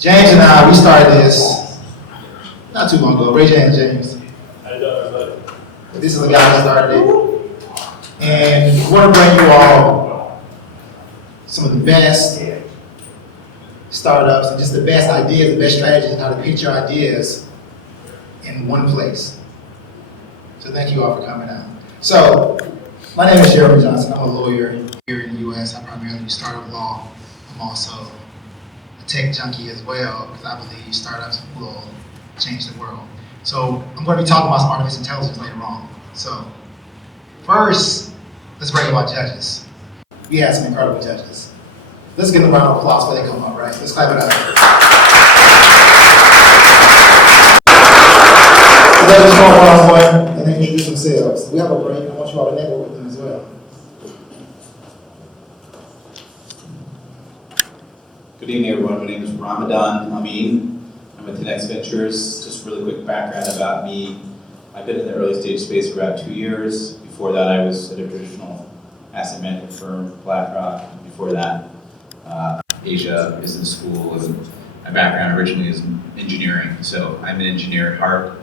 James and I, we started this not too long ago. Raise your hand, James. How you doing, everybody? This is the guy who started it. And we want to bring you all some of the best startups and just the best ideas, the best strategies, and how to pitch your ideas in one place. So thank you all for coming out. So, my name is Jeremy Johnson. I'm a lawyer here in the U.S. I primarily do startup law. I'm also a tech junkie as well, because I believe startups will change the world. So I'm going to be talking about some artificial intelligence later on. So first, let's break about judges. We had some incredible judges. Let's give them a round of applause before they come up, right? Let's clap it up. Let us go one-on-one and then introduce themselves. We have a break. I want you all to network with them as well. Good evening, everyone. My name is Ramadan Amin. I'm with 10X Ventures. Just really quick background about me. I've been in the early stage space for about 2 years. Before that, I was at a traditional asset management firm, BlackRock. Before that, Asia Business School. And my background originally is engineering, so I'm an engineer at heart.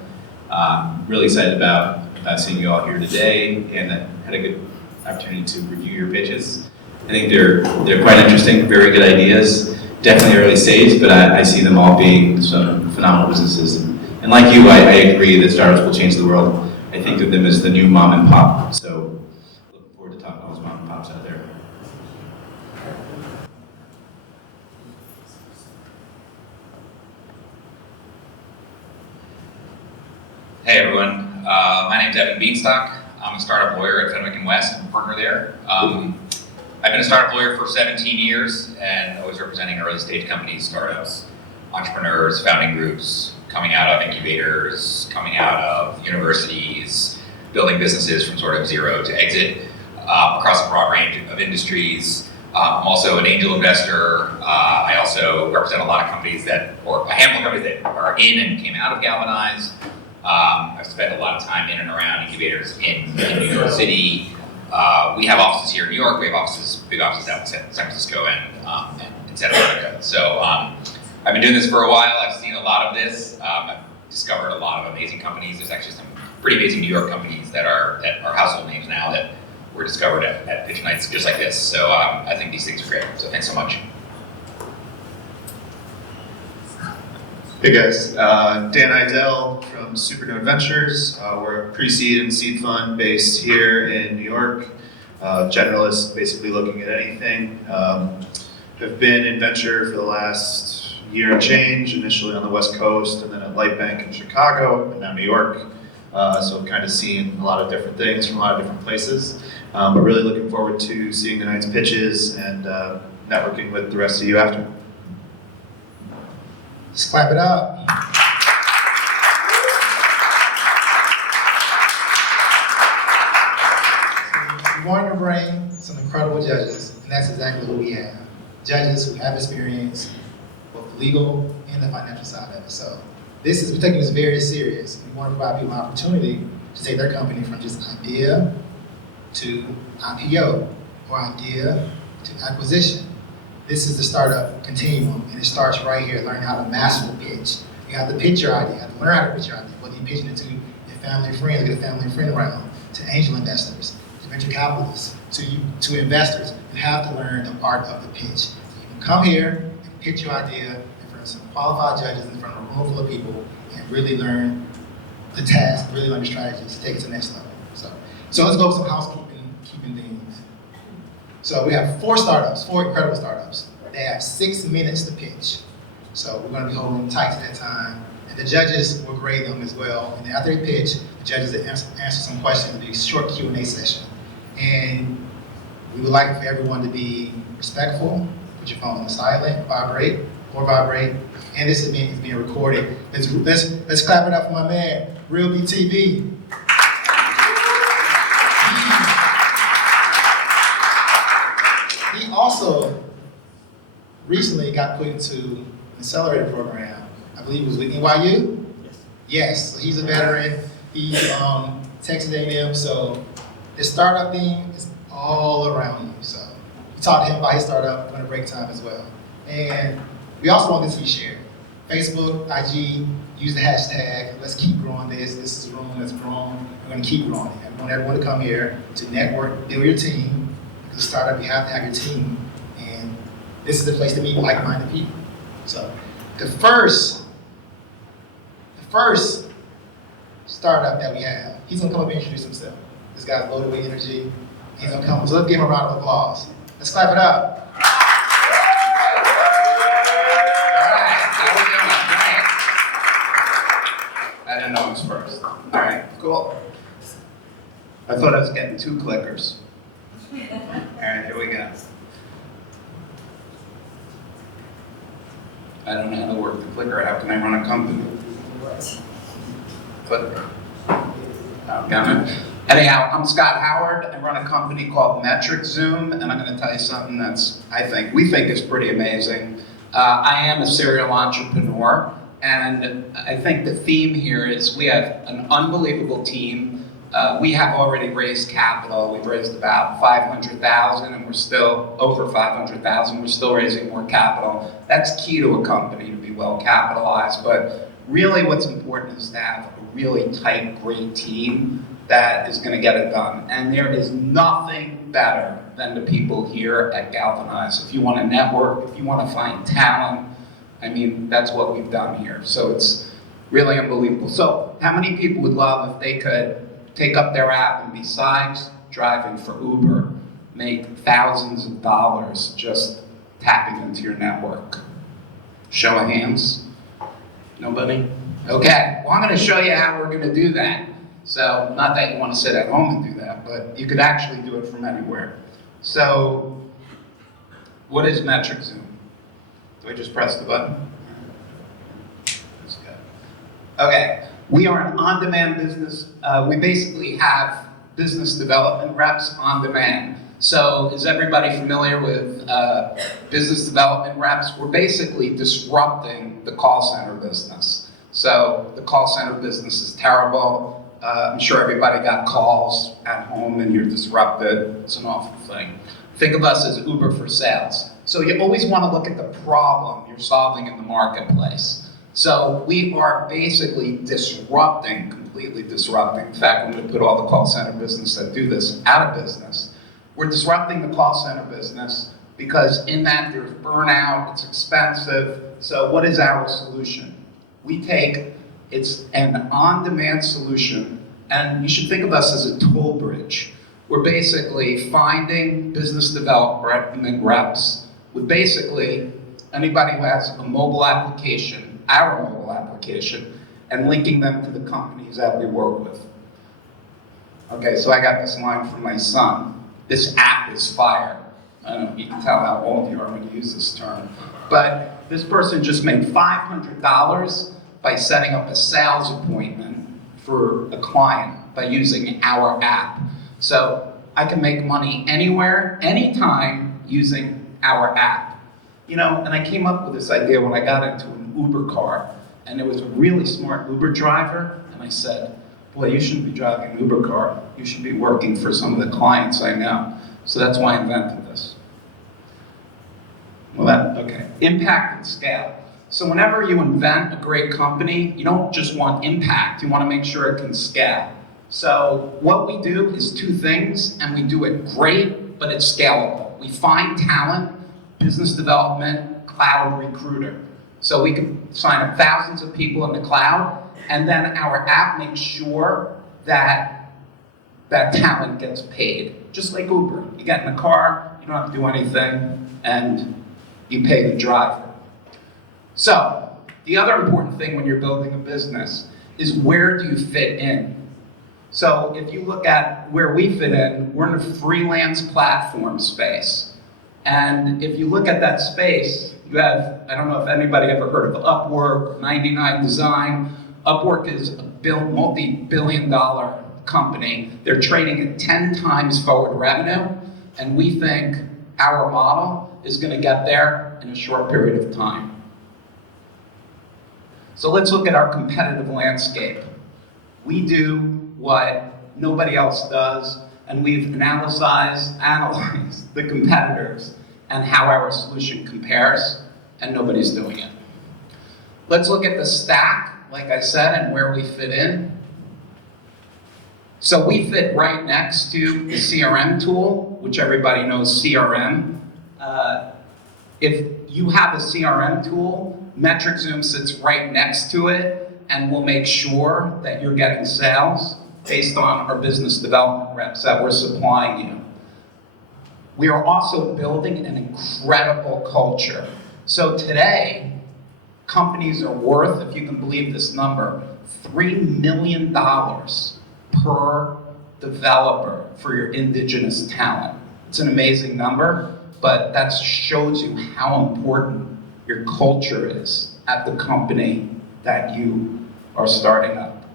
Really excited about seeing you all here today, and I had a good opportunity to review your pitches. I think they're quite interesting, very good ideas. Definitely early stage, but I see them all being some phenomenal businesses. And like you, I agree that startups will change the world. I think of them as the new mom and pop. So looking forward to talking to all those mom and pops out there. Hey everyone, my name's Evan Beanstalk. I'm a startup lawyer at Fenwick & West. I'm a partner there. I've been a startup lawyer for 17 years and always representing early stage companies, startups, entrepreneurs, founding groups, coming out of incubators, coming out of universities, building businesses from sort of zero to exit across a broad range of industries. I'm also an angel investor. I also represent a lot of companies or a handful of companies that are in and came out of Galvanize. I've spent a lot of time in and around incubators in New York City. We have offices here in New York. We have big offices out in San Francisco and in Santa Monica. So I've been doing this for a while. I've seen a lot of this. I've discovered a lot of amazing companies. There's actually some pretty amazing New York companies that are household names now that were discovered at pitch nights just like this. So I think these things are great. So thanks so much. Hey guys, Dan Idell from Supernode Ventures. We're a pre-seed and seed fund based here in New York. Generalist, basically looking at anything. Have been in venture for the last year and change, initially on the West Coast and then at Lightbank in Chicago and now New York. So kind of seeing a lot of different things from a lot of different places. But really looking forward to seeing tonight's pitches and networking with the rest of you after. Let's clap it up. So we wanted to bring some incredible judges, and that's exactly what we have. Judges who have experience, both legal and the financial side of it. So we're taking this very serious. We want to provide people an opportunity to take their company from just idea to IPO, or idea to acquisition. This is the startup continuum, and it starts right here, learning how to master the pitch. You have to pitch your idea, you have to learn how to pitch your idea, whether you're pitching it to your family and friends, get a family and friend around, to angel investors, to venture capitalists, to investors. You have to learn the art of the pitch. You can come here and pitch your idea in front of some qualified judges, in front of a room full of people, and really learn the task, really learn the strategies to take it to the next level. So let's go with some housekeeping things. So we have four incredible startups. They have 6 minutes to pitch. So we're gonna be holding them tight to that time. And the judges will grade them as well. And after they pitch, the judges will answer some questions. It'll be a short Q&A session. And we would like for everyone to be respectful. Put your phone on silent, vibrate. And this is being recorded. Let's clap it up for my man, Real BTV. He also recently got put into an accelerator program. I believe it was with NYU? Yes, so he's a veteran. He Texas A&M, so the startup theme is all around you. So we talked to him about his startup during break time as well. And we also want this to be shared. Facebook, IG, use the hashtag. Let's keep growing this. This is a room that's grown. We're going to keep growing it. I want everyone to come here to network, build your team. Because a startup, you have to have your team. And this is the place to meet like-minded people. So the first startup that we have, he's going to come up and introduce himself. This guy's loaded with energy. He's going to come. So let's give him a round of applause. Let's clap it up. I didn't know it was first. All right, cool. I thought I was getting 2 clickers. All right, here we go. I don't know how to work the clicker. How can I run a company? Clicker. Oh, got it. Anyhow, I'm Scott Howard. I run a company called Metric Zoom, and I'm going to tell you something that's, we think is pretty amazing. I am a serial entrepreneur. And I think the theme here is we have an unbelievable team. We have already raised capital. We've raised about $500,000, and we're still over $500,000. We're still raising more capital. That's key to a company, to be well capitalized. But really what's important is to have a really tight, great team that is going to get it done. And there is nothing better than the people here at Galvanize. If you want to network, if you want to find talent, I mean, that's what we've done here. So it's really unbelievable. So how many people would love if they could take up their app and besides driving for Uber, make thousands of dollars just tapping into your network? Show of hands. Nobody? Okay, well I'm gonna show you how we're gonna do that. So, not that you wanna sit at home and do that, but you could actually do it from anywhere. So, what is Metric Zoom? Do I just press the button? That's good. Okay, we are an on-demand business. We basically have business development reps on demand. So is everybody familiar with business development reps? We're basically disrupting the call center business. So the call center business is terrible. I'm sure everybody got calls at home and you're disrupted. It's an awful thing. Think of us as Uber for sales. So you always want to look at the problem you're solving in the marketplace. So we are basically disrupting, completely disrupting. In fact, I'm going to put all the call center business that do this out of business. We're disrupting the call center business because in that there's burnout, it's expensive. So what is our solution? It's an on-demand solution, and you should think of us as a toll bridge. We're basically finding business development reps with basically anybody who has a mobile application, our mobile application, and linking them to the companies that we work with. Okay, so I got this line from my son. This app is fire. I don't know, you can tell how old you are when you use this term. But this person just made $500 by setting up a sales appointment for a client by using our app. So I can make money anywhere, anytime using our app. You know, and I came up with this idea when I got into an Uber car, and there was a really smart Uber driver, and I said, boy, you shouldn't be driving an Uber car. You should be working for some of the clients I know. So that's why I invented this. Well, okay. Impact and scale. So whenever you invent a great company, you don't just want impact, you want to make sure it can scale. So what we do is 2 things, and we do it great, but it's scalable. We find talent, business development, cloud recruiter. So we can sign up thousands of people in the cloud, and then our app makes sure that that talent gets paid. Just like Uber. You get in a car, you don't have to do anything, and you pay the driver. So, the other important thing when you're building a business is where do you fit in? So, if you look at where we fit in, we're in a freelance platform space. And if you look at that space, you have, I don't know if anybody ever heard of Upwork, 99 Design. Upwork is a multi-billion-dollar company. They're trading at 10 times forward revenue, and we think our model is going to get there in a short period of time. So let's look at our competitive landscape. We do what nobody else does, and we've analyzed the competitors and how our solution compares, and nobody's doing it. Let's look at the stack, like I said, and where we fit in. So we fit right next to the CRM tool, which everybody knows CRM. If you have a CRM tool, Metric Zoom sits right next to it and will make sure that you're getting sales based on our business development reps that we're supplying you. We are also building an incredible culture. So today, companies are worth, if you can believe this number, $3 million per developer for your indigenous talent. It's an amazing number, but that shows you how important your culture is at the company that you are starting up.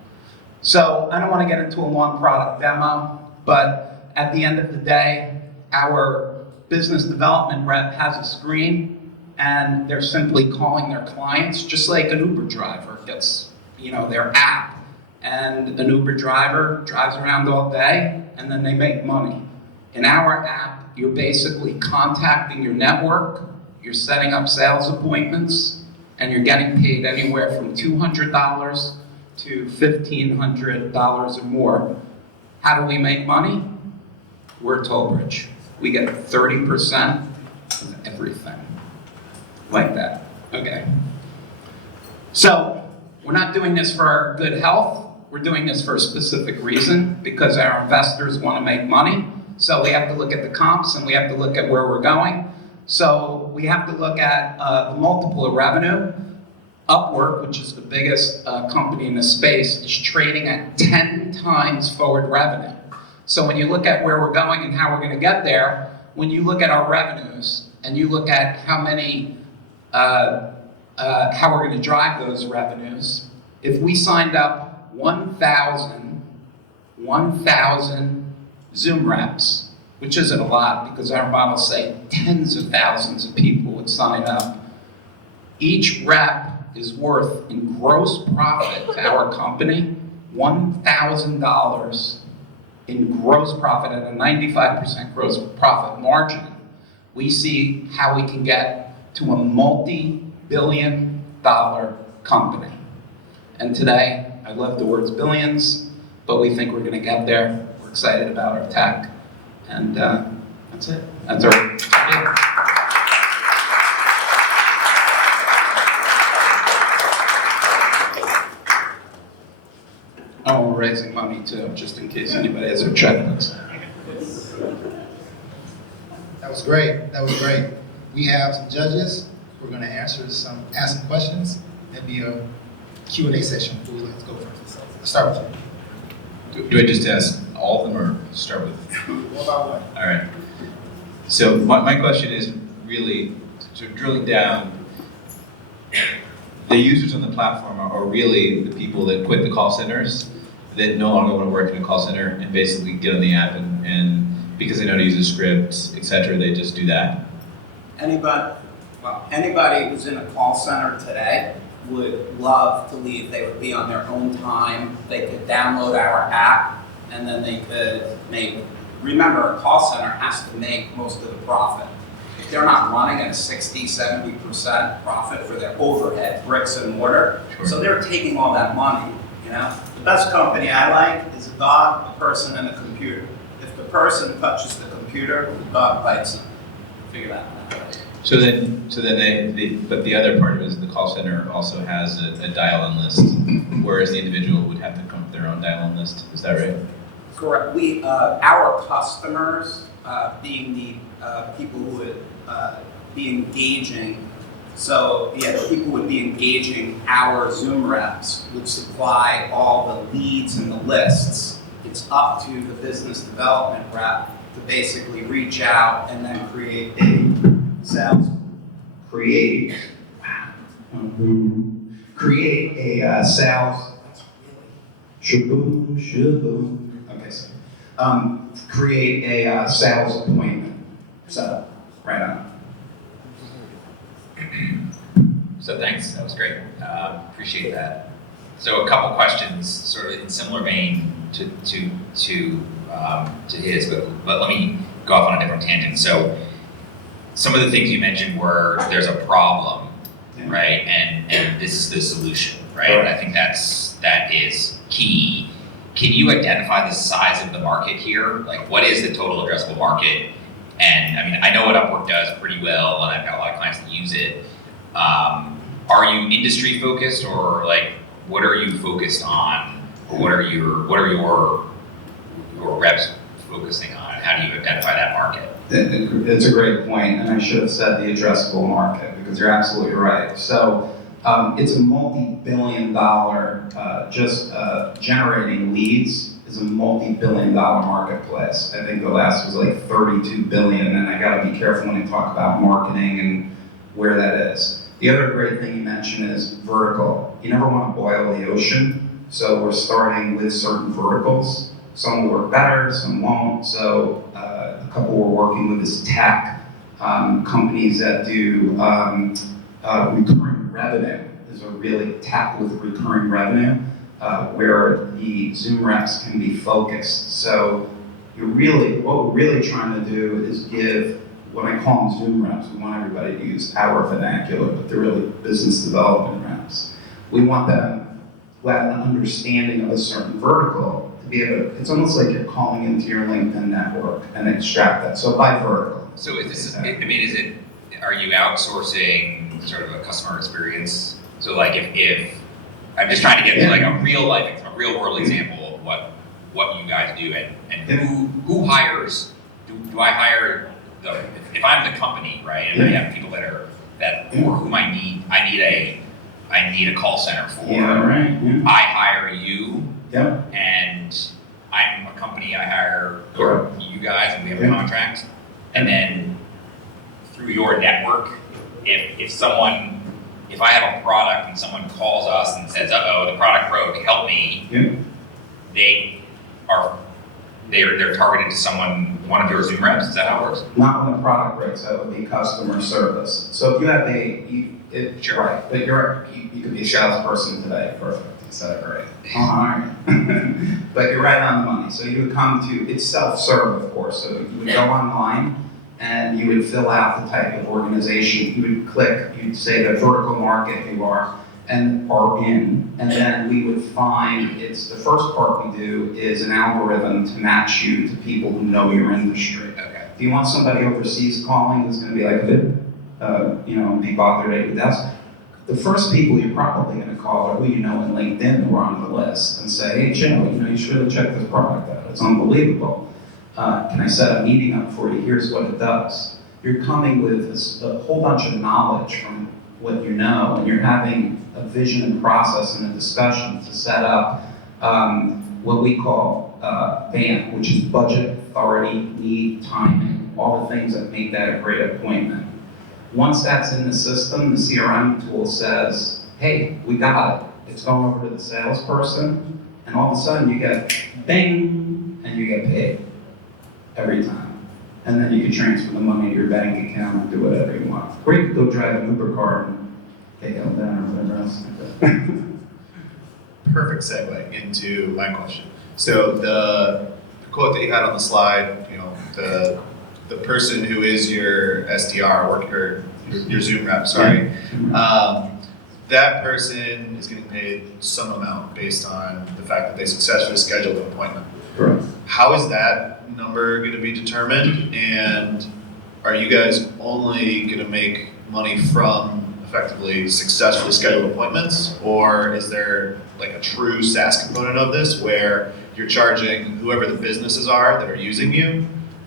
So I don't want to get into a long product demo, but at the end of the day, our business development rep has a screen and they're simply calling their clients just like an Uber driver gets, their app. And an Uber driver drives around all day and then they make money. In our app, you're basically contacting your network, you're setting up sales appointments, and you're getting paid anywhere from $200 to $1,500 or more. How do we make money? We're Tollbridge. We get 30% of everything. Like that. Okay. So, we're not doing this for our good health. We're doing this for a specific reason, because our investors want to make money. So we have to look at the comps and we have to look at where we're going. So we have to look at the multiple of revenue. Upwork, which is the biggest company in the space, is trading at 10 times forward revenue. So when you look at where we're going and how we're going to get there, when you look at our revenues and you look at how we're going to drive those revenues, if we signed up 1,000 Zoom reps, which isn't a lot because our models say tens of thousands of people would sign up. Each rep is worth in gross profit to our company $1,000 in gross profit at a 95% gross profit margin. We see how we can get to a multi-billion-dollar company. And today, I love the words billions, but we think we're going to get there. We're excited about our tech, and that's it. That's our Oh, we're raising money too, just in case anybody has their checkbooks. That was great. That was great. We have some judges. We're going to ask some questions. There'll be a Q&A session. Who would like to go first? So let's start with you. Do I just ask all of them or start with? One by one. All right. So my question is really, so drilling down, the users on the platform are really the people that quit the call centers, that no longer want to work in a call center and basically get on the app and because they know how to use a script, etc., they just do that. Anybody who's in a call center today would love to leave. They would be on their own time. They could download our app and then they could remember, a call center has to make most of the profit. If they're not running at a 60-70% profit for their overhead, bricks and mortar, Sure. So they're taking all that money, The best company I like is a dog, a person, and a computer. If the person touches the computer, the dog bites them. Figure that out. So then but the other part of it is the call center also has a dial-in list, whereas the individual would have to come up with their own dial-in list. Is that right? Correct. Our customers, being the people who would be engaging, the people would be engaging our Zoom reps would supply all the leads and the lists. It's up to the business development rep to basically reach out and then create a sales. Create a sales. Shaboom. Okay, so create a sales appointment. So, right on. So thanks, that was great. Appreciate that. So a couple questions, sort of in similar vein to his, but let me go off on a different tangent. So some of the things you mentioned were there's a problem right? And this is the solution, right? And I think that is key. Can you identify the size of the market here? Like, what is the total addressable market? And I mean, I know what Upwork does pretty well, and I've got a lot of clients that use it. Are you industry focused, or like, what are you focused on? Or what are your reps focusing on? How do you identify that market? It's a great point, and I should have said the addressable market, because you're absolutely right. So it's a multi-billion-dollar, generating leads is a multi-billion-dollar marketplace. I think the last was like 32 billion, and I gotta be careful when I talk about marketing and where that is. The other great thing you mentioned is vertical. You never want to boil the ocean, so we're starting with certain verticals. Some will work better, some won't. So a couple we're working with is tech, companies that do recurring revenue. There's a really tech with recurring revenue where the Zoom reps can be focused. So what we're really trying to do is give what I call them Zoom reps. We want everybody to use our vernacular, but they're really business development reps. We want them who have an understanding of a certain vertical to be able to, it's almost like you're calling into your LinkedIn network and extract that. So by vertical. So are you outsourcing sort of a customer experience? So like if I'm just trying to get like a real world example of what you guys do, and who hires, do I hire if I'm the company, right, and I have people for whom I need a call center for. I hire you, and I'm a company. I hire you guys, and we have a contract. And then through your network, if I have a product and someone calls us and says, "Uh-oh, the product broke, help me," they're targeted to one of your Zoom reps. Is that how it works? Not when the product breaks, that would be customer service. So if you have right, but you could be a salesperson today, perfect, you said it right. All right. But you're right on the money. So you would come to, it's self-serve, of course, so you would go online and you would fill out the type of organization, you would click, you'd say the vertical market you are in, and then we would find, the first part we do is an algorithm to match you to people who know your industry. Okay. If you want somebody overseas calling who's going to be like, be bothered at your desk, the first people you're probably going to call are who you know in LinkedIn who are on the list and say, "Hey Joe, you should really check this product out. It's unbelievable. Can I set a meeting up for you? Here's what it does." You're coming with a whole bunch of knowledge from what you know, and you're having a vision and process and a discussion to set up what we call BANT, which is budget, authority, need, timing, all the things that make that a great appointment. Once that's in the system, the CRM tool says, "Hey, we got it." It's going over to the salesperson, and all of a sudden you get bing, and you get paid every time. And then you can transfer the money to your bank account and do whatever you want. Or you could go drive an Uber car and take out down or whatever else like that. Perfect segue into my question. So the quote that you had on the slide, the person who is your SDR or your Zoom rep, that person is getting paid some amount based on the fact that they successfully scheduled an appointment. Correct. How is that number going to be determined? And are you guys only going to make money from effectively successfully scheduled appointments? Or is there like a true SaaS component of this where you're charging whoever the businesses are that are using you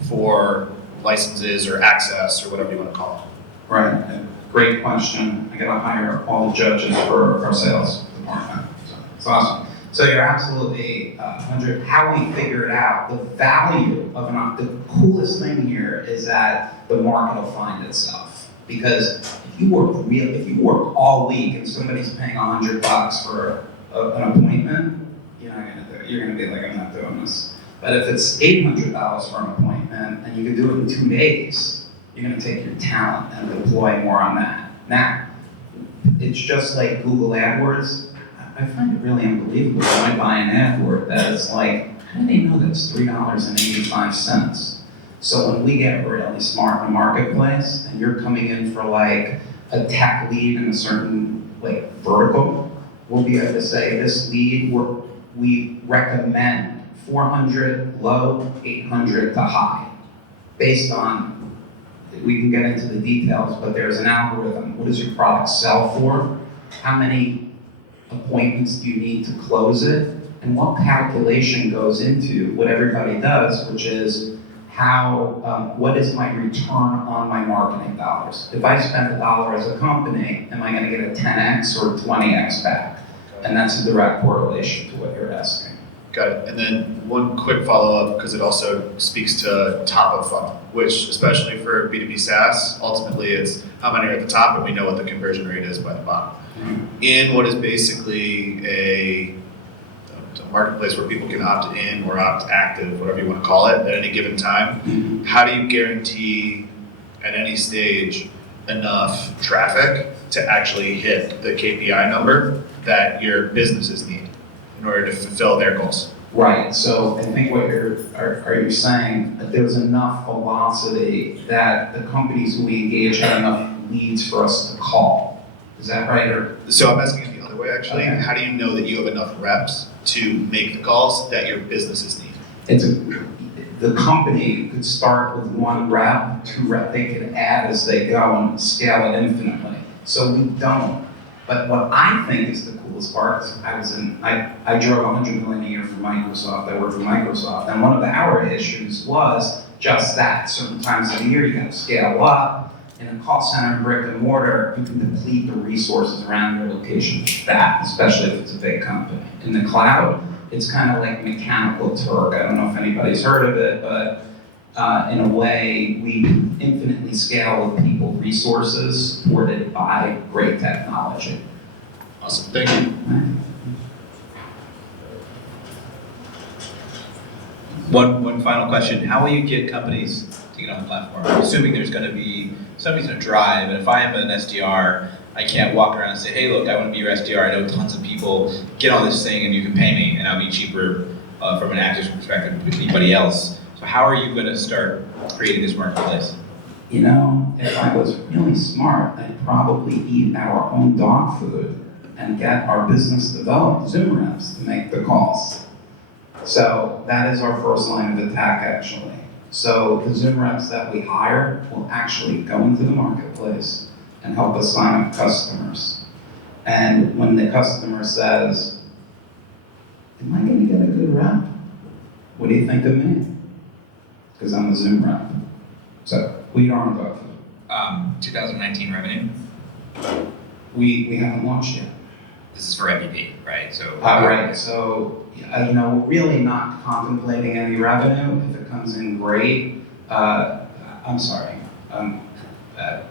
for licenses or access or whatever you want to call it? Right. Great question. I got to hire all the judges for our sales department. So it's awesome. So you're absolutely 100. How we figure it out, the value of the coolest thing here is that the market will find itself. Because if you work all week and somebody's paying $100 for an appointment, you're not gonna do it. You're gonna be like, "I'm not doing this." But if it's $800 for an appointment and you can do it in 2 days, you're gonna take your talent and deploy more on that. Now, it's just like Google AdWords. I find it really unbelievable when I buy an AdWord that is like, how do they know that it's $3.85? So when we get really smart in the marketplace and you're coming in for like a tech lead in a certain like vertical, we'll be able to say this lead, we recommend 400 low, 800 to high, based on, we can get into the details, but there's an algorithm. What does your product sell for? How many appointments do you need to close it? And what calculation goes into what everybody does, which is what is my return on my marketing dollars? If I spend $1 as a company, am I gonna get a 10x or 20x back? And that's a direct correlation to what you're asking. Got it. And then one quick follow-up, because it also speaks to top of funnel, which especially for B2B SaaS, ultimately it's how many are at the top and we know what the conversion rate is by the bottom. In what is basically a marketplace where people can opt in or opt active, whatever you want to call it, at any given time, how do you guarantee at any stage enough traffic to actually hit the KPI number that your businesses need in order to fulfill their goals? Right, so I think what are you saying, that there's enough velocity that the companies who we engage have enough leads for us to call. Is that right? Or So I'm asking it the other way, actually. Okay. How do you know that you have enough reps to make the calls that your businesses need? the company could start with 1 rep, 2 rep, they could add as they go and scale it infinitely. So we don't. But what I think is the coolest part is I drove 100 million a year for Microsoft, I worked for Microsoft, and one of our issues was just that. Certain times of the year, you gotta scale up. In a call center, brick and mortar, you can deplete the resources around your location, especially if it's a big company. In the cloud, it's kind of like Mechanical Turk. I don't know if anybody's heard of it, but in a way, we infinitely scale with people resources supported by great technology. Awesome, thank you. One final question. How will you get companies to get on the platform? I'm assuming there's going to be, somebody's going to drive, and if I am an SDR, I can't walk around and say, hey, look, I want to be your SDR. I know tons of people. Get on this thing and you can pay me, and I'll be cheaper from an acquisition perspective than anybody else. So how are you going to start creating this marketplace? You know, if I was really smart, I'd probably eat our own dog food and get our business development Zoom reps to make the calls. So that is our first line of attack, actually. So the Zoom reps that we hire will actually go into the marketplace and help us sign up customers. And when the customer says, am I gonna get a good rep? What do you think of me? Because I'm a Zoom rep. So we are on dog food. 2019 revenue. We haven't launched yet. This is for MVP, right? So Right, so, you know, we're really not contemplating any revenue. If it comes in, great. I'm sorry.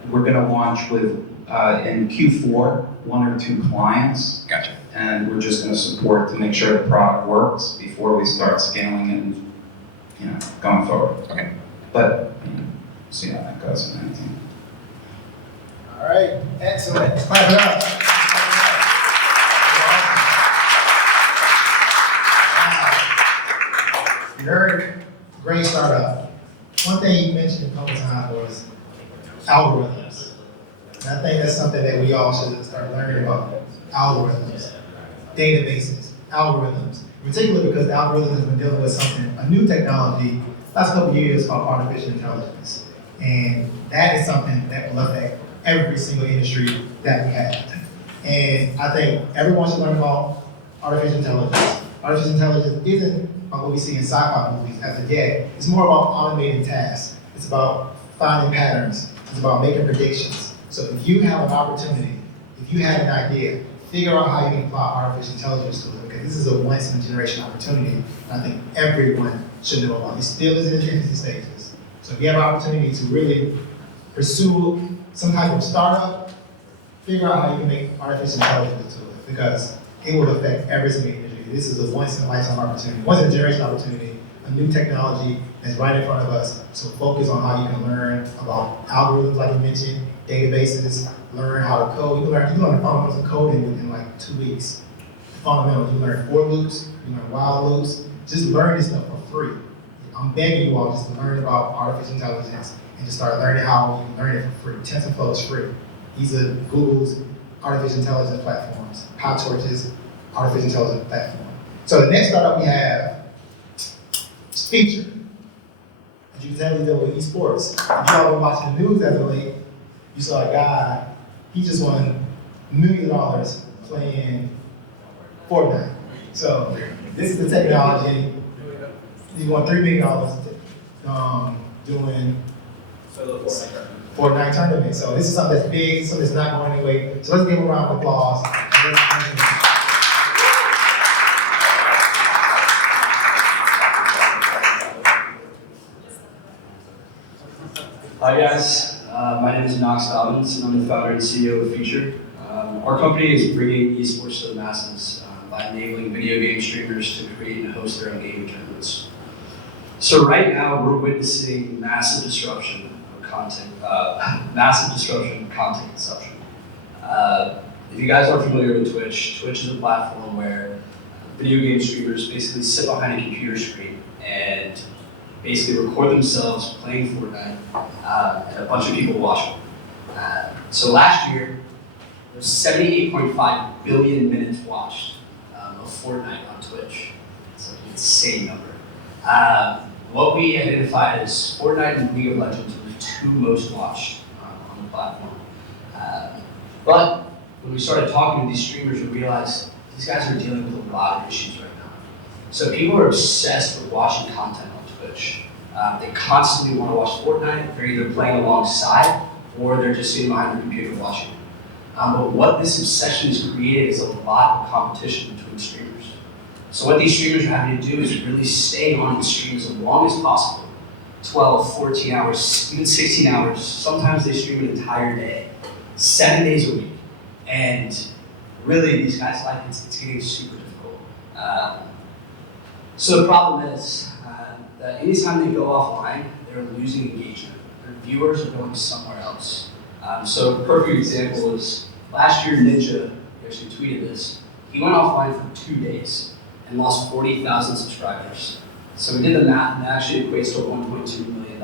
We're gonna launch with, in Q4, 1 or 2 clients. Gotcha. And we're just gonna support to make sure the product works before we start scaling and, you know, going forward. Okay. But, you know, see how that goes in 19. All right, excellent. Let's clap it up. Very great startup. One thing you mentioned a couple times was algorithms. And I think that's something that we all should start learning about. Algorithms, databases, algorithms. Particularly because the algorithm has been dealing with something, a new technology, last couple of years called artificial intelligence. And that is something that will affect every single industry that we have. And I think everyone should learn about artificial intelligence. Artificial intelligence isn't about what we see in sci-fi movies as of yet. It's more about automating tasks. It's about finding patterns. It's about making predictions. So if you have an opportunity, if you have an idea, figure out how you can apply artificial intelligence to it, because this is a once-in-a-generation opportunity, and I think everyone should know about it. It still is in its infancy stages. So if you have an opportunity to really pursue some type of startup, figure out how you can make artificial intelligence to it, because it will affect every single industry. This is a once-in-a-lifetime opportunity, once-in-a-generation opportunity, a new technology that's right in front of us. So focus on how you can learn about algorithms, like you mentioned, databases, learn how to code. You can learn the fundamentals of coding within like 2 weeks. Fundamentals, you learn for loops, you learn while loops. Just learn this stuff for free. I'm begging you all just to learn about artificial intelligence and just start learning how you can learn it for free. TensorFlow is free. These are Google's artificial intelligence platforms, PyTorch's artificial intelligence platform. So the next startup we have is Feature. As you can tell, we deal with esports. If y'all been watching the news as of late, you saw a guy, he just won $1 million playing Fortnite. So this is the technology. He won $3 million doing Fortnite tournament. So this is something that's big, something that's not going anywhere. So let's give him a round of applause. Hi guys, my name is Knox Dobbins and I'm the founder and CEO of Feature. Our company is bringing esports to the masses by enabling video game streamers to create and host their own gaming tournaments. So right now we're witnessing massive disruption of content consumption. If you guys aren't familiar with Twitch, Twitch is a platform where video game streamers basically sit behind a computer screen and basically record themselves playing Fortnite, and a bunch of people watch them. So last year, there was 78.5 billion minutes watched of Fortnite on Twitch. It's like an insane number. What we identified as Fortnite and League of Legends were the two most watched on the platform. But when we started talking to these streamers, we realized these guys are dealing with a lot of issues right now. So people are obsessed with watching content on Twitch. They constantly want to watch Fortnite. They're either playing alongside or they're just sitting behind their computer watching. But what this obsession has created is a lot of competition between streamers. So what these streamers are having to do is really stay on the stream as long as possible. 12, 14 hours, even 16 hours. Sometimes they stream an entire day, 7 days a week. And really, these guys' life, it's getting super difficult. So the problem is that anytime they go offline, they're losing engagement. Their viewers are going somewhere else. So a perfect example is last year, Ninja actually tweeted this. He went offline for 2 days and lost 40,000 subscribers. So we did the math, and that actually equates to $1.2 million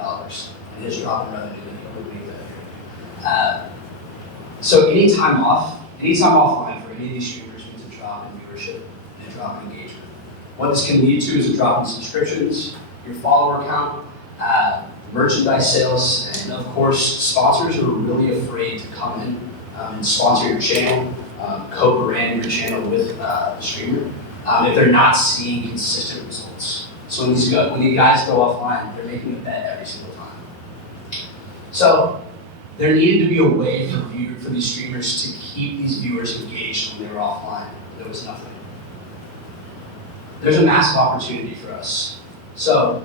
in his drop in revenue that he would make that year. So any time offline for any of these streamers means a drop in viewership and a drop in engagement. What this can lead to is a drop in subscriptions, your follower count, merchandise sales, and of course, sponsors are really afraid to come in and sponsor your channel, co-brand your channel with the streamer, if they're not seeing consistent results. So when these guys go offline, they're making a bet every single time. So there needed to be a way for these streamers to keep these viewers engaged when they were offline. There was nothing. There's a massive opportunity for us. So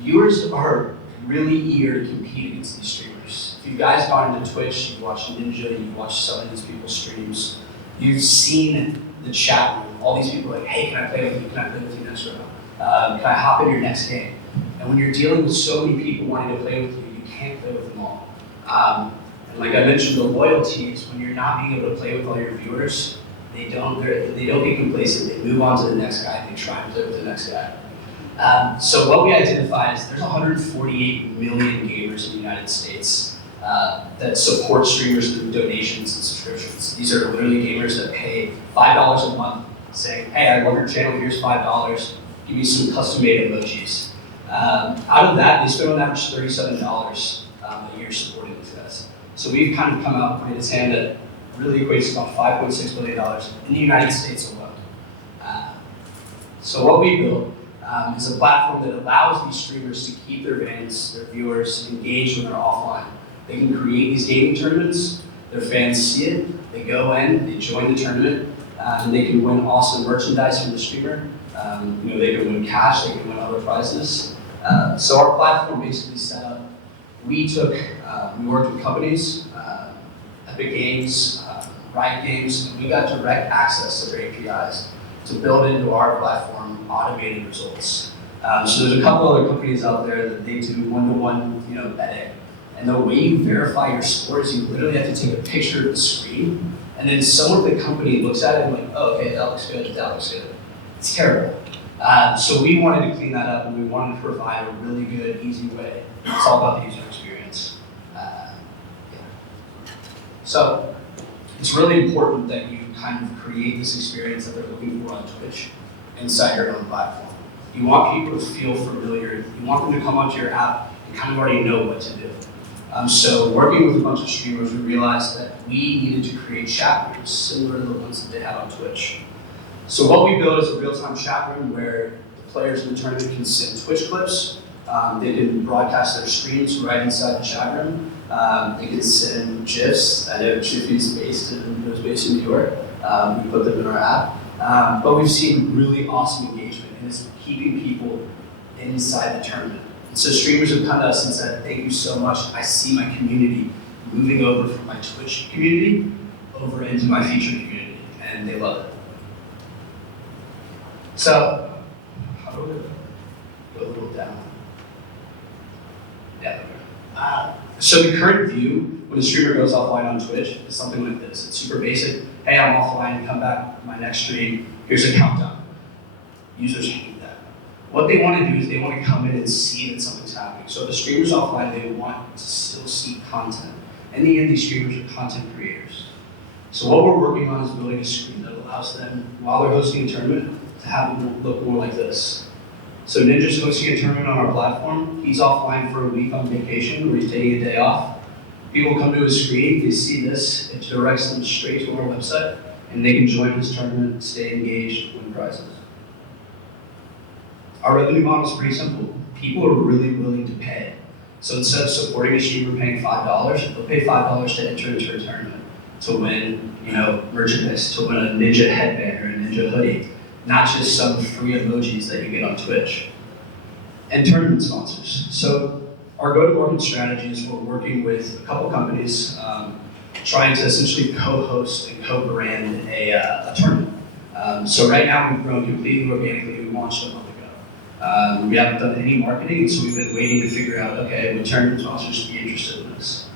viewers are really eager to compete against these streamers. If you guys gone into Twitch, you've watched Ninja, you've watched some of these people's streams, you've seen the chat room, all these people are like, hey, can I play with you? Can I play with you next round? Can I hop in your next game? And when you're dealing with so many people wanting to play with you, you can't play with them all. And like I mentioned, the loyalty is when you're not being able to play with all your viewers, they don't get complacent. They move on to the next guy. They try and play with the next guy. So what we identified is there's 148 million gamers in the United States that support streamers through donations and subscriptions. These are literally gamers that pay $5 a month, saying, hey, I love your channel, here's $5, give me some custom-made emojis. Out of that, they spend on average $37 a year supporting these guys. So we've kind of come out with its hand that really equates to about $5.6 billion in the United States alone. So what we built is a platform that allows these streamers to keep their fans, their viewers, engaged when they're offline. They can create these gaming tournaments, their fans see it, they go in, they join the tournament, and they can win awesome merchandise from the streamer. They can win cash, they can win other prizes. So our platform basically set up, we worked with companies, Epic Games, Riot Games, and we got direct access to their APIs to build into our platform automated results. So there's a couple other companies out there that they do one-to-one, betting. And the way you verify your score is you literally have to take a picture of the screen, and then someone at the company looks at it and like, oh, okay, that looks good, that looks good. It's terrible. So we wanted to clean that up, and we wanted to provide a really good, easy way. It's all about the user experience. So it's really important that you kind of create this experience that they're looking for on Twitch inside your own platform. You want people to feel familiar. You want them to come onto your app and kind of already know what to do. So working with a bunch of streamers, we realized that we needed to create chat rooms similar to the ones that they had on Twitch. So what we built is a real-time chat room where the players in the tournament can send Twitch clips. They can broadcast their streams right inside the chat room. They can send GIFs. I know Jiffy's based in New York. We put them in our app. But we've seen really awesome engagement, and it's keeping people inside the tournament. And so streamers have come to us and said, thank you so much. I see my community moving over from my Twitch community over into my featured community, and they love it. So, how do we go a little down? Yeah, so the current view when a streamer goes offline on Twitch is something like this. It's super basic. Hey, I'm offline, come back my next stream. Here's a countdown. Users hate that. What they want to do is they want to come in and see that something's happening. So if the streamer's offline, they want to still see content. In the end, these streamers are content creators. So what we're working on is building a screen that allows them, while they're hosting a tournament, to have it look more like this. So Ninja's hosting a tournament on our platform. He's offline for a week on vacation, or he's taking a day off. People come to his screen, they see this, it directs them straight to our website, and they can join his tournament, stay engaged, win prizes. Our revenue model is pretty simple. People are really willing to pay. So instead of supporting a streamer paying $5, they'll pay $5 to enter into a tournament, to win, merchandise, to win a Ninja headband or a Ninja hoodie, not just some free emojis that you get on Twitch. And tournament sponsors. So our go-to-market strategy is we're working with a couple companies trying to essentially co-host and co-brand a tournament. So right now we've grown completely organically. We launched a month ago. We haven't done any marketing, and so we've been waiting to figure out, okay, would tournament sponsors be interested in this?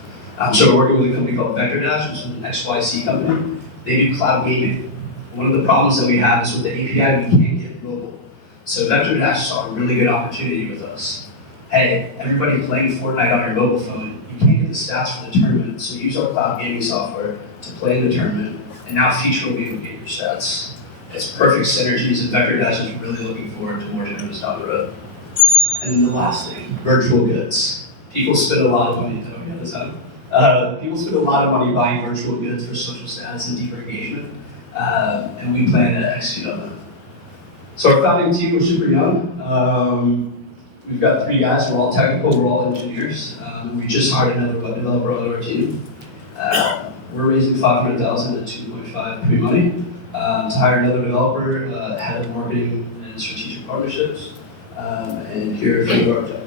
So we're working with a company called VectorDash, which is an XYZ company. They do cloud gaming. One of the problems that we have is with the API, we can't get mobile. So VectorDash saw a really good opportunity with us. Hey, everybody playing Fortnite on your mobile phone, you can't get the stats for the tournament, so use our cloud gaming software to play in the tournament, and now Feature will be able to get your stats. It's perfect synergies, and VectorDash is really looking forward to more tournaments down the road. And the last thing, virtual goods. People spend a lot of money, people spend a lot of money buying virtual goods for social status and deeper engagement, and we plan to execute on that. So our founding team, we're super young. We've got 3 guys, we're all technical, we're all engineers. We just hired another web developer on our team. We're raising $500,000 to 2.5 pre-money to hire another developer, head of marketing and strategic partnerships, and here are a few of our objectives.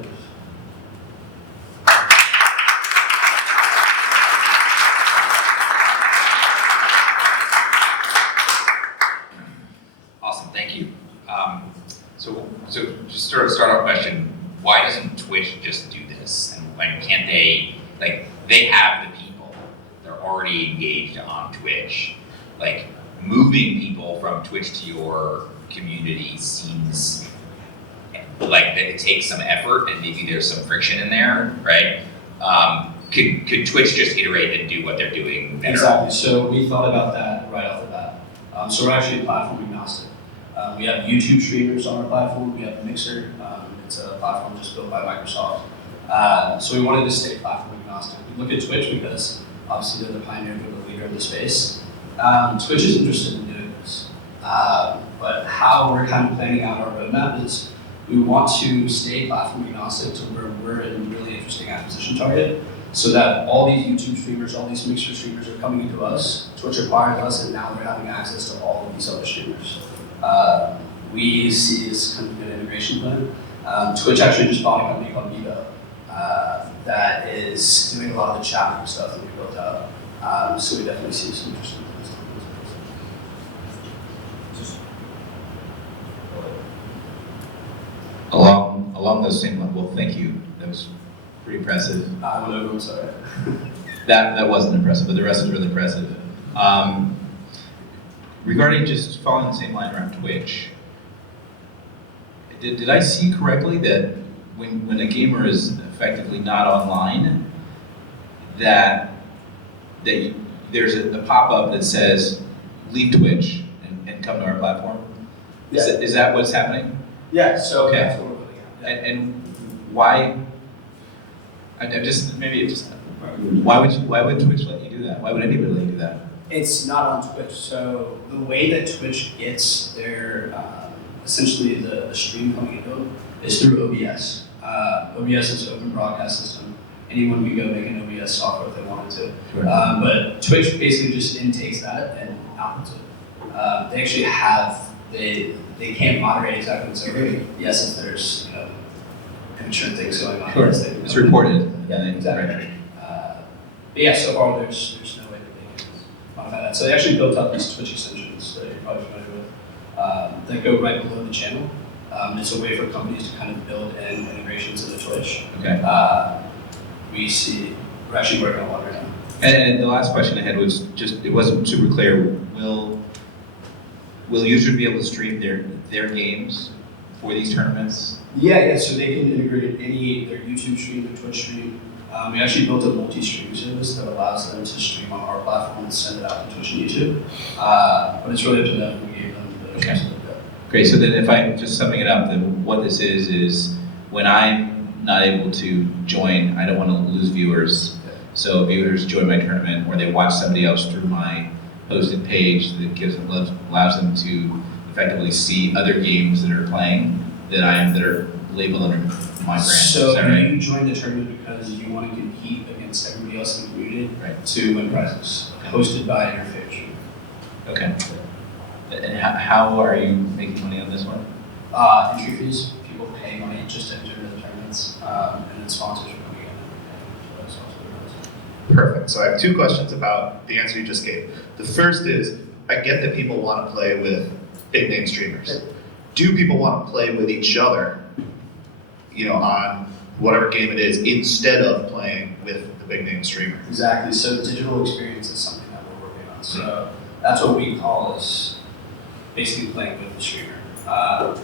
Awesome, thank you. So just sort of start off question, why doesn't Twitch just do this? And like, can't they, like, they have the people, they're already engaged on Twitch. Like, moving people from Twitch to your community seems like that it takes some effort and maybe there's some friction in there, right? Could Twitch just iterate and do what they're doing better? Exactly, so we thought about that right off the bat. So we're actually platform agnostic. We have YouTube streamers on our platform, we have Mixer, it's a platform just built by Microsoft. So we wanted to stay platform agnostic. We look at Twitch because obviously they're the pioneer, they're the leader in the space. Twitch is interested in doing this. But how we're kind of planning out our roadmap is we want to stay platform agnostic to where we're a really interesting acquisition target, so that all these YouTube streamers, all these Mixer streamers are coming into us, Twitch acquired us, and now they're having access to all of these other streamers. We see this kind of good integration plan. Twitch actually just bought a company called Vivo that is doing a lot of the chat room stuff that we built out. So we definitely see some interesting things. Along those same lines, well, thank you. That was pretty impressive. I'm sorry. That wasn't impressive, but the rest was really impressive. Regarding just following the same line around Twitch, did I see correctly that when a gamer is effectively not online, that there's a pop-up that says, leave Twitch and come to our platform? Is that what's happening? Yeah, so Okay. that's what we're looking at. Yeah. And why, why would Twitch let you do that? Why would anybody let you do that? It's not on Twitch. So the way that Twitch gets their essentially the stream coming into them is through OBS. OBS is an open broadcast system. Anyone can go make an OBS software if they wanted to. Sure. But Twitch basically just intakes that and outputs it. They actually have they can't moderate exactly what's over. Yes, if there's immature things going on. Sure. Yes, It's recorded. Yeah, exactly. Right. But yeah, so far there's no way that they can modify that. So they actually built up these Twitch extensions that you're probably familiar with that go right below the channel. It's a way for companies to kind of build in integrations into Twitch. Okay. We're actually working on one right now. And the last question I had was just, it wasn't super clear. Will users be able to stream their games for these tournaments? Yeah, so they can integrate their YouTube stream, their Twitch stream. We actually built a multi-stream service that allows them to stream on our platform and send it out to Twitch and YouTube. But it's really up to them. We gave them the Okay. Great. So then, if I'm just summing it up, then what this is when I'm not able to join, I don't want to lose viewers. So viewers join my tournament, or they watch somebody else through my posted page that allows them to effectively see other games that are playing that are labeled under my brand. So Is that right? you join the tournament because you want to compete against everybody else in the community Right. to win prizes, hosted by your favorite streamer. Okay. And how are you making money on this one? Entry fees, people pay money just to enter the tournaments, and then sponsors are coming in and paying for those. Perfect. So I have two questions about the answer you just gave. The first is, I get that people want to play with big name streamers. Do people want to play with each other, on whatever game it is, instead of playing with the big name streamer? Exactly. So digital experience is something that we're working on. So that's what we call is basically playing with the streamer.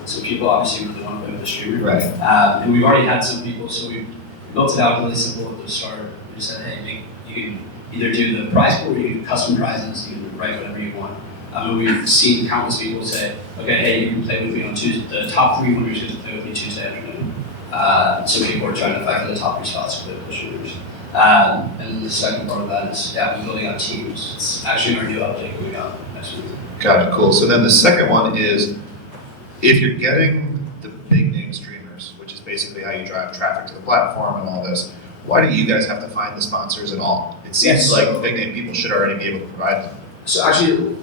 So people obviously really want to play with the streamer. Right. And we've already had some people, so we built it out really simple at the start. We said, hey, you can either do the prize pool or you can custom prizes, you can write whatever you want. We've seen countless people say, okay, hey, you can play with me on Tuesday. The top 3 winners get to play with me Tuesday afternoon. So people are trying to fight for the top 3 spots for the streamers. And then the second part of that is, we're building out teams. It's actually our new update going out next week. Got it, cool. So then the second one is, if you're getting the big name streamers, which is basically how you drive traffic to the platform and all this, why do you guys have to find the sponsors at all? It seems like the big name people should already be able to provide them. So actually,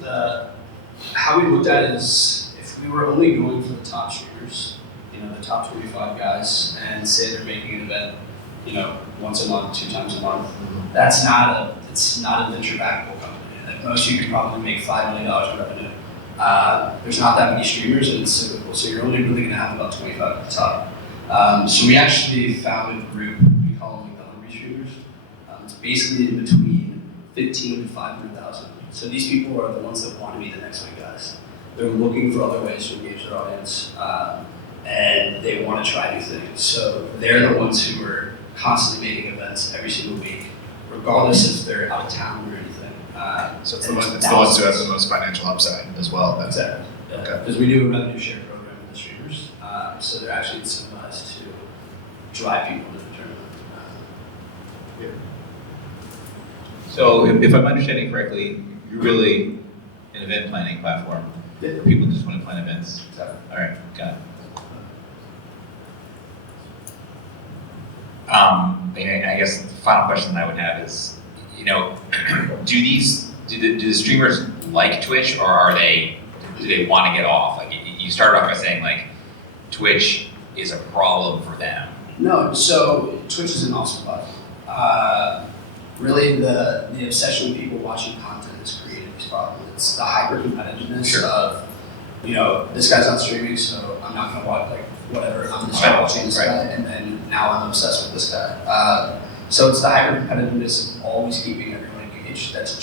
how we looked at it is, if we were only going for the top streamers, the top 25 guys, and say they're making an event, once a month, 2 times a month, it's not a venture-backable company. At most, you could probably make $5 million in revenue. There's not that many streamers, and it's cyclical, so you're only really going to have about 25 at the top. So we actually found a group, we call them the hungry streamers. It's basically in between 15 to 500,000. So these people are the ones that want to be the next big guys. They're looking for other ways to engage their audience, and they want to try new things. So they're the ones who are constantly making events every single week, regardless if they're out of town or anything. So it's the ones who have the most financial upside as well. Then. Exactly. Okay. Because we do a revenue share program with the streamers, so they're actually incentivized to drive people to the tournament. So if I'm understanding correctly, you're really an event planning platform. Yeah. People just want to plan events. Exactly. All right, got it. I guess the final question that I would have is, do the streamers like Twitch, or do they want to get off? Like you started off by saying Twitch is a problem for them. No, so Twitch is an awesome platform. Really, the obsession with people watching content is creating this problem. It's the hyper competitiveness of, this guy's not streaming, so I'm not gonna watch whatever. I'm just watching this guy, and then now I'm obsessed with this guy. So it's the hyper competitiveness of always keeping everyone engaged. That's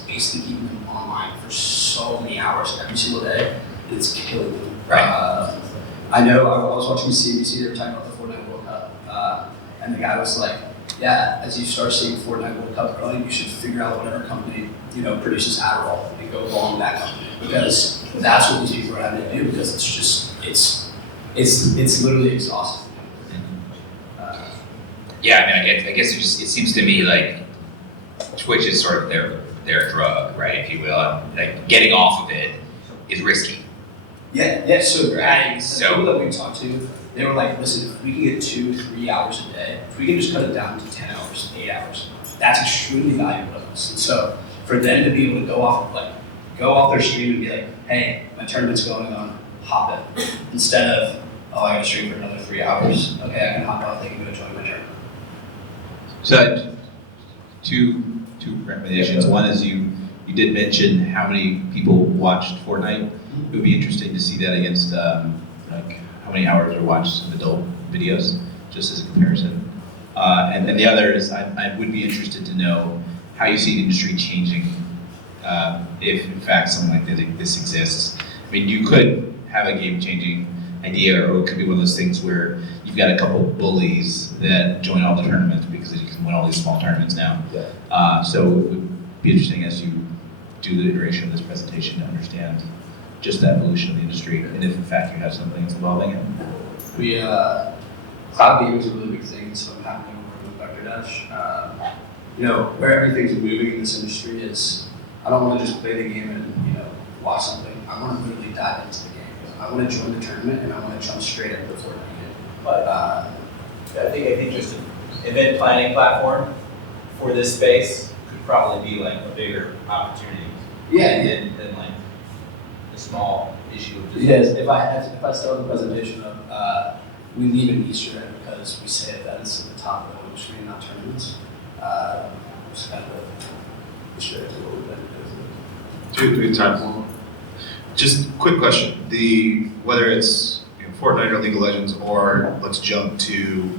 basically keeping them online for so many hours every single day. It's killing them. Right. I know I was watching CNBC. They were talking about the Fortnite World Cup, and the guy was like, yeah, as you start seeing Fortnite World Cup growing, you should figure out whatever company, produces Adderall and go along that company, because that's what these people are having to do, because it's just, it's literally exhausting. Yeah, I mean, I guess it seems to me like Twitch is sort of their drug, right, if you will. Like getting off of it is risky. Yeah, so Right, the people that we talked to, they were like, listen, if we can get 2-3 hours a day, if we can just cut it down to 10 hours, 8 hours, that's extremely valuable to us. And so for them to be able to go off their stream and be like, hey, my tournament's going on, hop in. Instead of, oh, I gotta stream for another 3 hours. Okay, I can hop off, they can go join my tournament. So, two recommendations. One is you did mention how many people watched Fortnite. It would be interesting to see that against like how many hours are watched of adult videos, just as a comparison. And the other is I would be interested to know how you see the industry changing if in fact something like this exists. I mean, you could have a game-changing idea, or it could be one of those things where you've got a couple bullies that join all the tournaments because you can win all these small tournaments now. Yeah. So it would be interesting as you do the iteration of this presentation to understand just that evolution of the industry, and if in fact you have something that's evolving it. We, cloud gaming is a really big thing, so I'm happy to work with Vector Dash. Where everything's moving in this industry is, I don't want to just play the game and, watch something. I want to literally dive into the game. I want to join the tournament and I want to jump straight into the Fortnite game. But I think just an event planning platform for this space could probably be like a bigger opportunity. Yeah. Than like the small issue of just. Yes, if I start the presentation of, we leave an Easter egg because we say events at the top of the home screen, not tournaments. Just kind of Easter eggs a little bit. Do we have time for one? Just quick question. Whether it's Fortnite or League of Legends, or let's jump to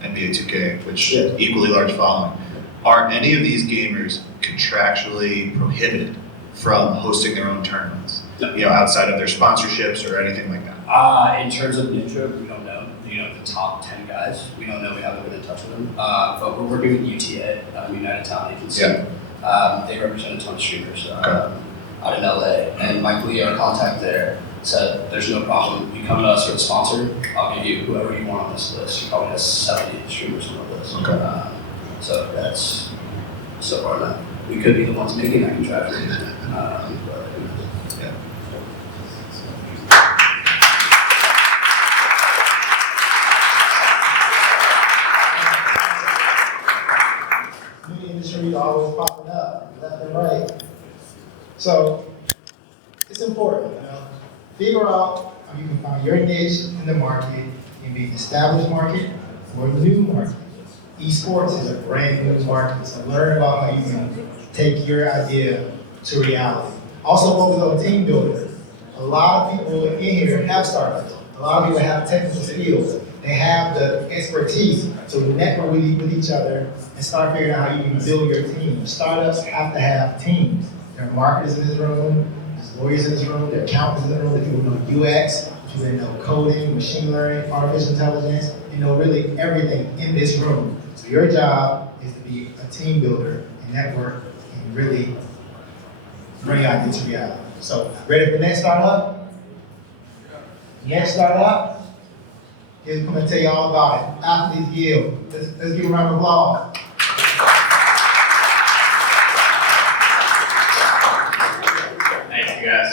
NBA 2K, which equally large following. Are any of these gamers contractually prohibited from hosting their own tournaments? No. Outside of their sponsorships or anything like that? In terms of Ninja, we don't know. The top 10 guys, we don't know. We haven't been in touch with them. But we're working with UTA, United Talent Agency. Yeah. They represent a ton of streamers Okay. out in LA. And Mike Lee, our contact there, said, there's no problem. You come to us for a sponsor, I'll give you whoever you want on this list. He probably has 70 streamers on the list. Okay. So that's so far not. We could be the ones making that contract. Yeah. New industry always popping up, left and right. So it's important, figure out how you can find your niche in the market, in being an established market or a new market. Esports is a brand new market, so learn about how you can take your idea to reality. Also focus on team building. A lot of people in here have startups. A lot of people have technical skills. They have the expertise, so network with each other and start figuring out how you can build your team. Startups have to have teams. There are marketers in this room, there's lawyers in this room, there are accountants in the room, there are people who know UX, people that know coding, machine learning, artificial intelligence, really everything in this room. So your job is to be a team builder and network and really bring out this reality. So, ready for the next startup? Next startup? Here's going to tell you all about it. Athletes Guild. Let's give a round of applause. Thank you guys.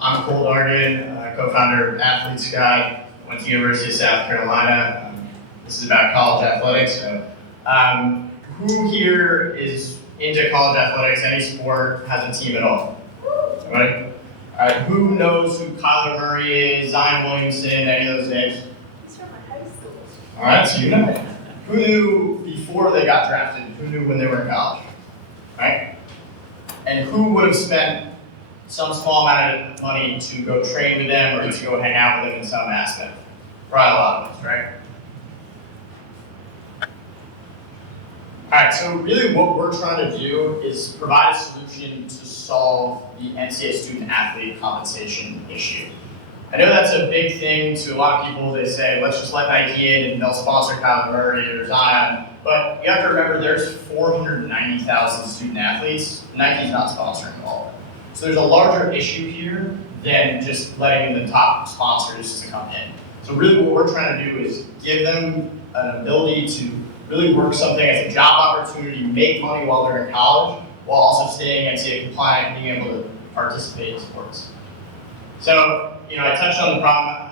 I'm Cole Dargan, co-founder of Athletes Guide, went to University of South Carolina. This is about college athletics. Who here is into college athletics, any sport, has a team at all? Everybody? All right, who knows who Kyler Murray is, Zion Williamson, any of those names? He's from my high school. All right, so you know. Who knew before they got drafted? Who knew when they were in college? Right? And who would have spent some small amount of money to go train with them or to go hang out with them in some aspect? Probably a lot of us, right? Alright, so really what we're trying to do is provide a solution to solve the NCAA student athlete compensation issue. I know that's a big thing to a lot of people. They say, let's just let Nike in and they'll sponsor Kyler Murray or Zion. But you have to remember there's 490,000 student athletes. Nike's not sponsoring all of them. So there's a larger issue here than just letting the top sponsors to come in. So really what we're trying to do is give them an ability to really work something as a job opportunity, make money while they're in college, while also staying NCAA compliant and being able to participate in sports. So, I touched on the problem.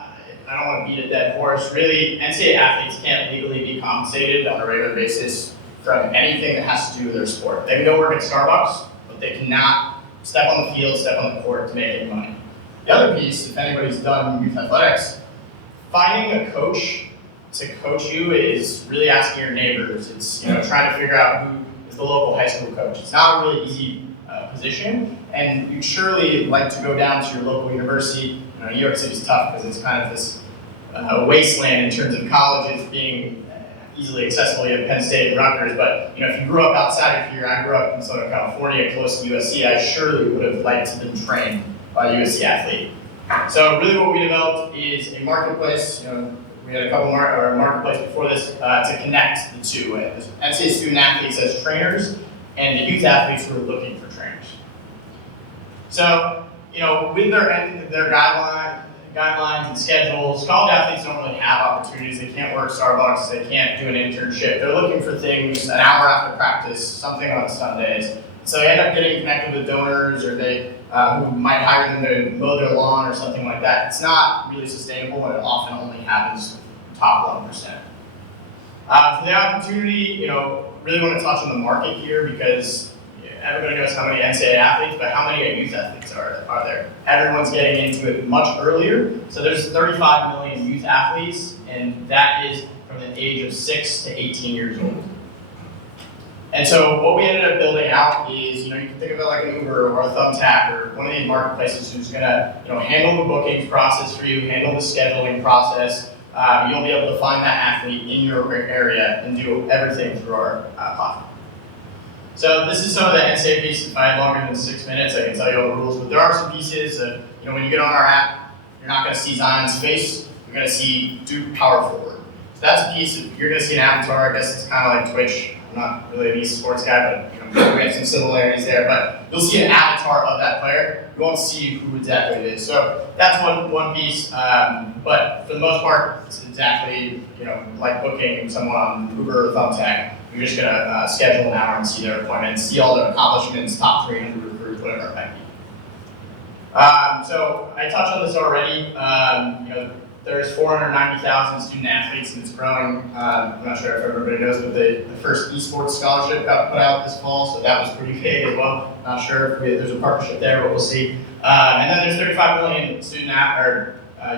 I don't want to beat a dead horse. Really, NCAA athletes can't legally be compensated on a regular basis from anything that has to do with their sport. They can go work at Starbucks, but they cannot step on the field, step on the court to make any money. The other piece, if anybody's done youth athletics, finding a coach to coach you is really asking your neighbors. It's trying to figure out who is the local high school coach. It's not a really easy position, and you'd surely like to go down to your local university. New York City's tough because it's kind of this wasteland in terms of colleges being easily accessible. You have Penn State and Rutgers, but if you grew up outside of here, I grew up in Southern California, close to USC, I surely would have liked to have been trained by a USC athlete. So really what we developed is a marketplace. We had a couple marketplace before this to connect the two. NCAA student athletes as trainers and the youth athletes who are looking for trainers. So, with their guidelines and schedules, college athletes don't really have opportunities. They can't work Starbucks, they can't do an internship. They're looking for things an hour after practice, something on Sundays. So they end up getting connected with donors, or they who might hire them to mow their lawn or something like that. It's not really sustainable, and it often only happens top 1%. For the opportunity, really want to touch on the market here because everybody knows how many NCAA athletes, but how many youth athletes are there? Everyone's getting into it much earlier. So there's 35 million youth athletes, and that is from the age of 6 to 18 years old. And so what we ended up building out is, you can think of it like an Uber or a Thumbtack or one of these marketplaces who's gonna, handle the bookings process for you, handle the scheduling process. You'll be able to find that athlete in your area and do everything through our platform. So this is some of the NCAA pieces. If I had longer than 6 minutes, I can tell you all the rules, but there are some pieces that, when you get on our app, you're not gonna see Zion's face, you're gonna see Duke Power Forward. So that's a piece of, you're gonna see an avatar. I guess it's kind of like Twitch. I'm not really an esports guy, but we have some similarities there. But you'll see an avatar of that player. You won't see who exactly it is. So that's one piece. But for the most part, it's exactly like booking someone on Uber or Thumbtack. You're just gonna schedule an hour and see their appointments, see all their accomplishments, top 300 recruits, whatever it might be. So I touched on this already. There's 490,000 student athletes, and it's growing. I'm not sure if everybody knows, but the first esports scholarship got put out this fall, so that was pretty big as well. Not sure if there's a partnership there, but we'll see. And then there's 35 million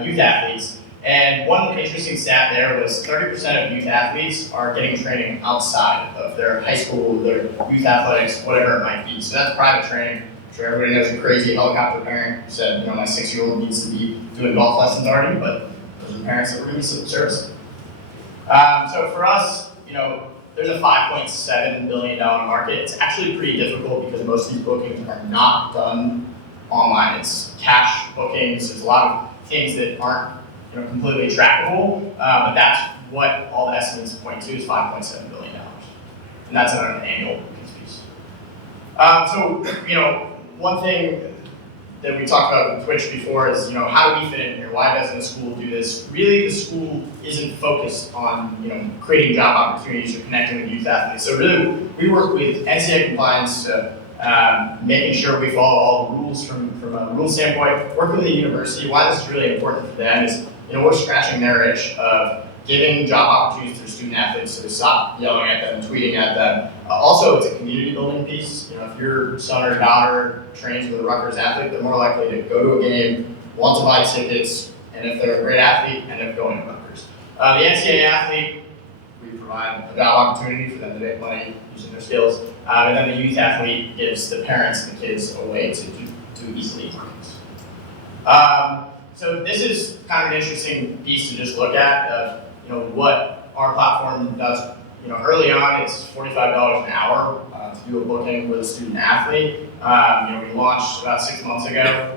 youth athletes. And one interesting stat there was 30% of youth athletes are getting training outside of their high school, their youth athletics, whatever it might be. So that's private training. I'm sure everybody knows a crazy helicopter parent who said, my 6-year-old needs to be doing golf lessons already, but those are parents that were doing some service. So for us, there's a $5.7 billion market. It's actually pretty difficult because most of these bookings are not done online. It's cash bookings. There's a lot of things that aren't completely trackable, but that's what all the estimates point to is $5.7 billion. And that's on an annual bookings piece. So, one thing that we talked about with Twitch before is, how do we fit in here? Why doesn't the school do this? Really, the school isn't focused on, creating job opportunities or connecting with youth athletes. So really, we work with NCAA compliance to making sure we follow all the rules from a rule standpoint. Work with the university. Why this is really important for them is, we're scratching their itch of giving job opportunities to student athletes, so to stop yelling at them, tweeting at them. Also, it's a community building piece. If your son or daughter trains with a Rutgers athlete, they're more likely to go to a game, want to buy tickets, and if they're a great athlete, end up going to Rutgers. The NCAA athlete, we provide a job opportunity for them to make money using their skills, and then the youth athlete gives the parents and the kids a way to do easily markets. So this is kind of an interesting piece to just look at of what our platform does. Early on it's $45 an hour to do a booking with a student athlete. We launched about 6 months ago,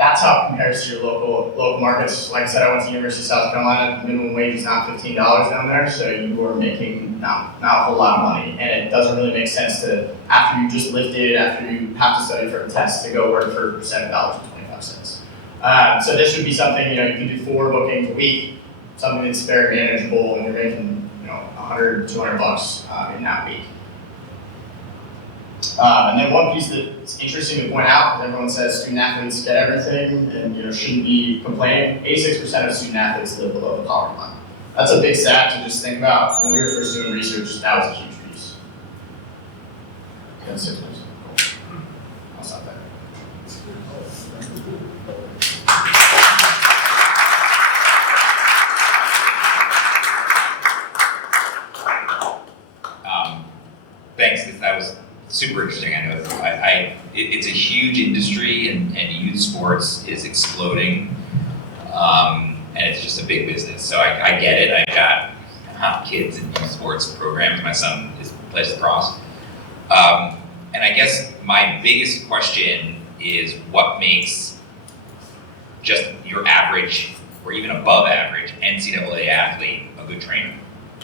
that's how it compares to your local markets. Like I said, I went to University of South Carolina. The minimum wage is not $15 down there, so you are making not a whole lot of money. And it doesn't really make sense to, after you just lifted, after you have to study for a test, to go work for $7.25. So this would be something, you can do 4 bookings a week, something that's very manageable, and you're making, $100, $200 in that week. And then one piece that's interesting to point out, because everyone says student athletes get everything and shouldn't be complaining, 86% of student athletes live below the poverty line. That's a big stat to just think about. When we were first doing research, that was a huge piece. That's it. Cool. I'll stop there. Thanks, that was super interesting. I know it's a huge industry, and youth sports is exploding, and it's just a big business. So I get it. I've got kids in youth sports programs. My son plays lacrosse, and I guess my biggest question is what makes just your average or even above average NCAA athlete a good trainer?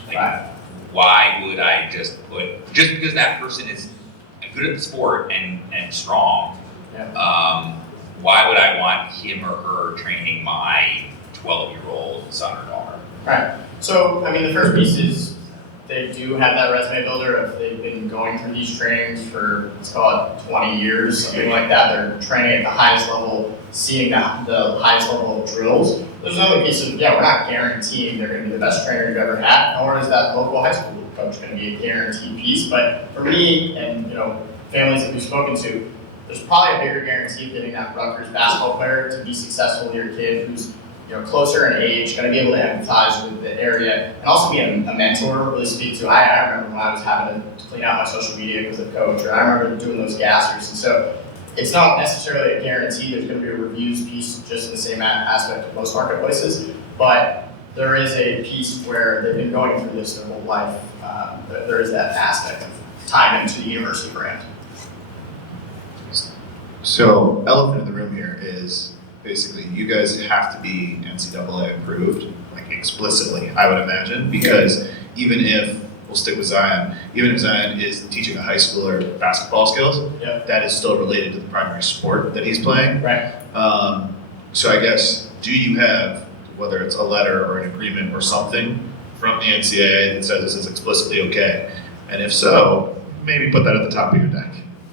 Like, why would I just because that person is good at the sport and strong, why would I want him or her training my 12-year-old son or daughter? Right. So, the first piece is they do have that resume builder if they've been going through these trainings for, let's call it 20 years, something like that. They're training at the highest level, seeing the highest level of drills. There's another piece of, we're not guaranteeing they're going to be the best trainer you've ever had, nor is that local high school coach going to be a guaranteed piece. But for me and families that we've spoken to, there's probably a bigger guarantee of getting that Rutgers basketball player to be successful with your kid who's closer in age, going to be able to empathize with the area, and also be a mentor, really speak to. I remember when I was having to clean out my social media with a coach, or I remember doing those gassers, and so it's not necessarily a guarantee there's going to be a reviews piece just in the same aspect of most marketplaces, but there is a piece where they've been going through this their whole life. There is that aspect of time into the university brand. So, elephant in the room here is basically you guys have to be NCAA approved, like explicitly, I would imagine, because even if, we'll stick with Zion, even if Zion is teaching a high schooler basketball skills, that is still related to the primary sport that he's playing. Right. So I guess, do you have, whether it's a letter or an agreement or something from the NCAA that says this is explicitly okay? And if so, maybe put that at the top of your deck.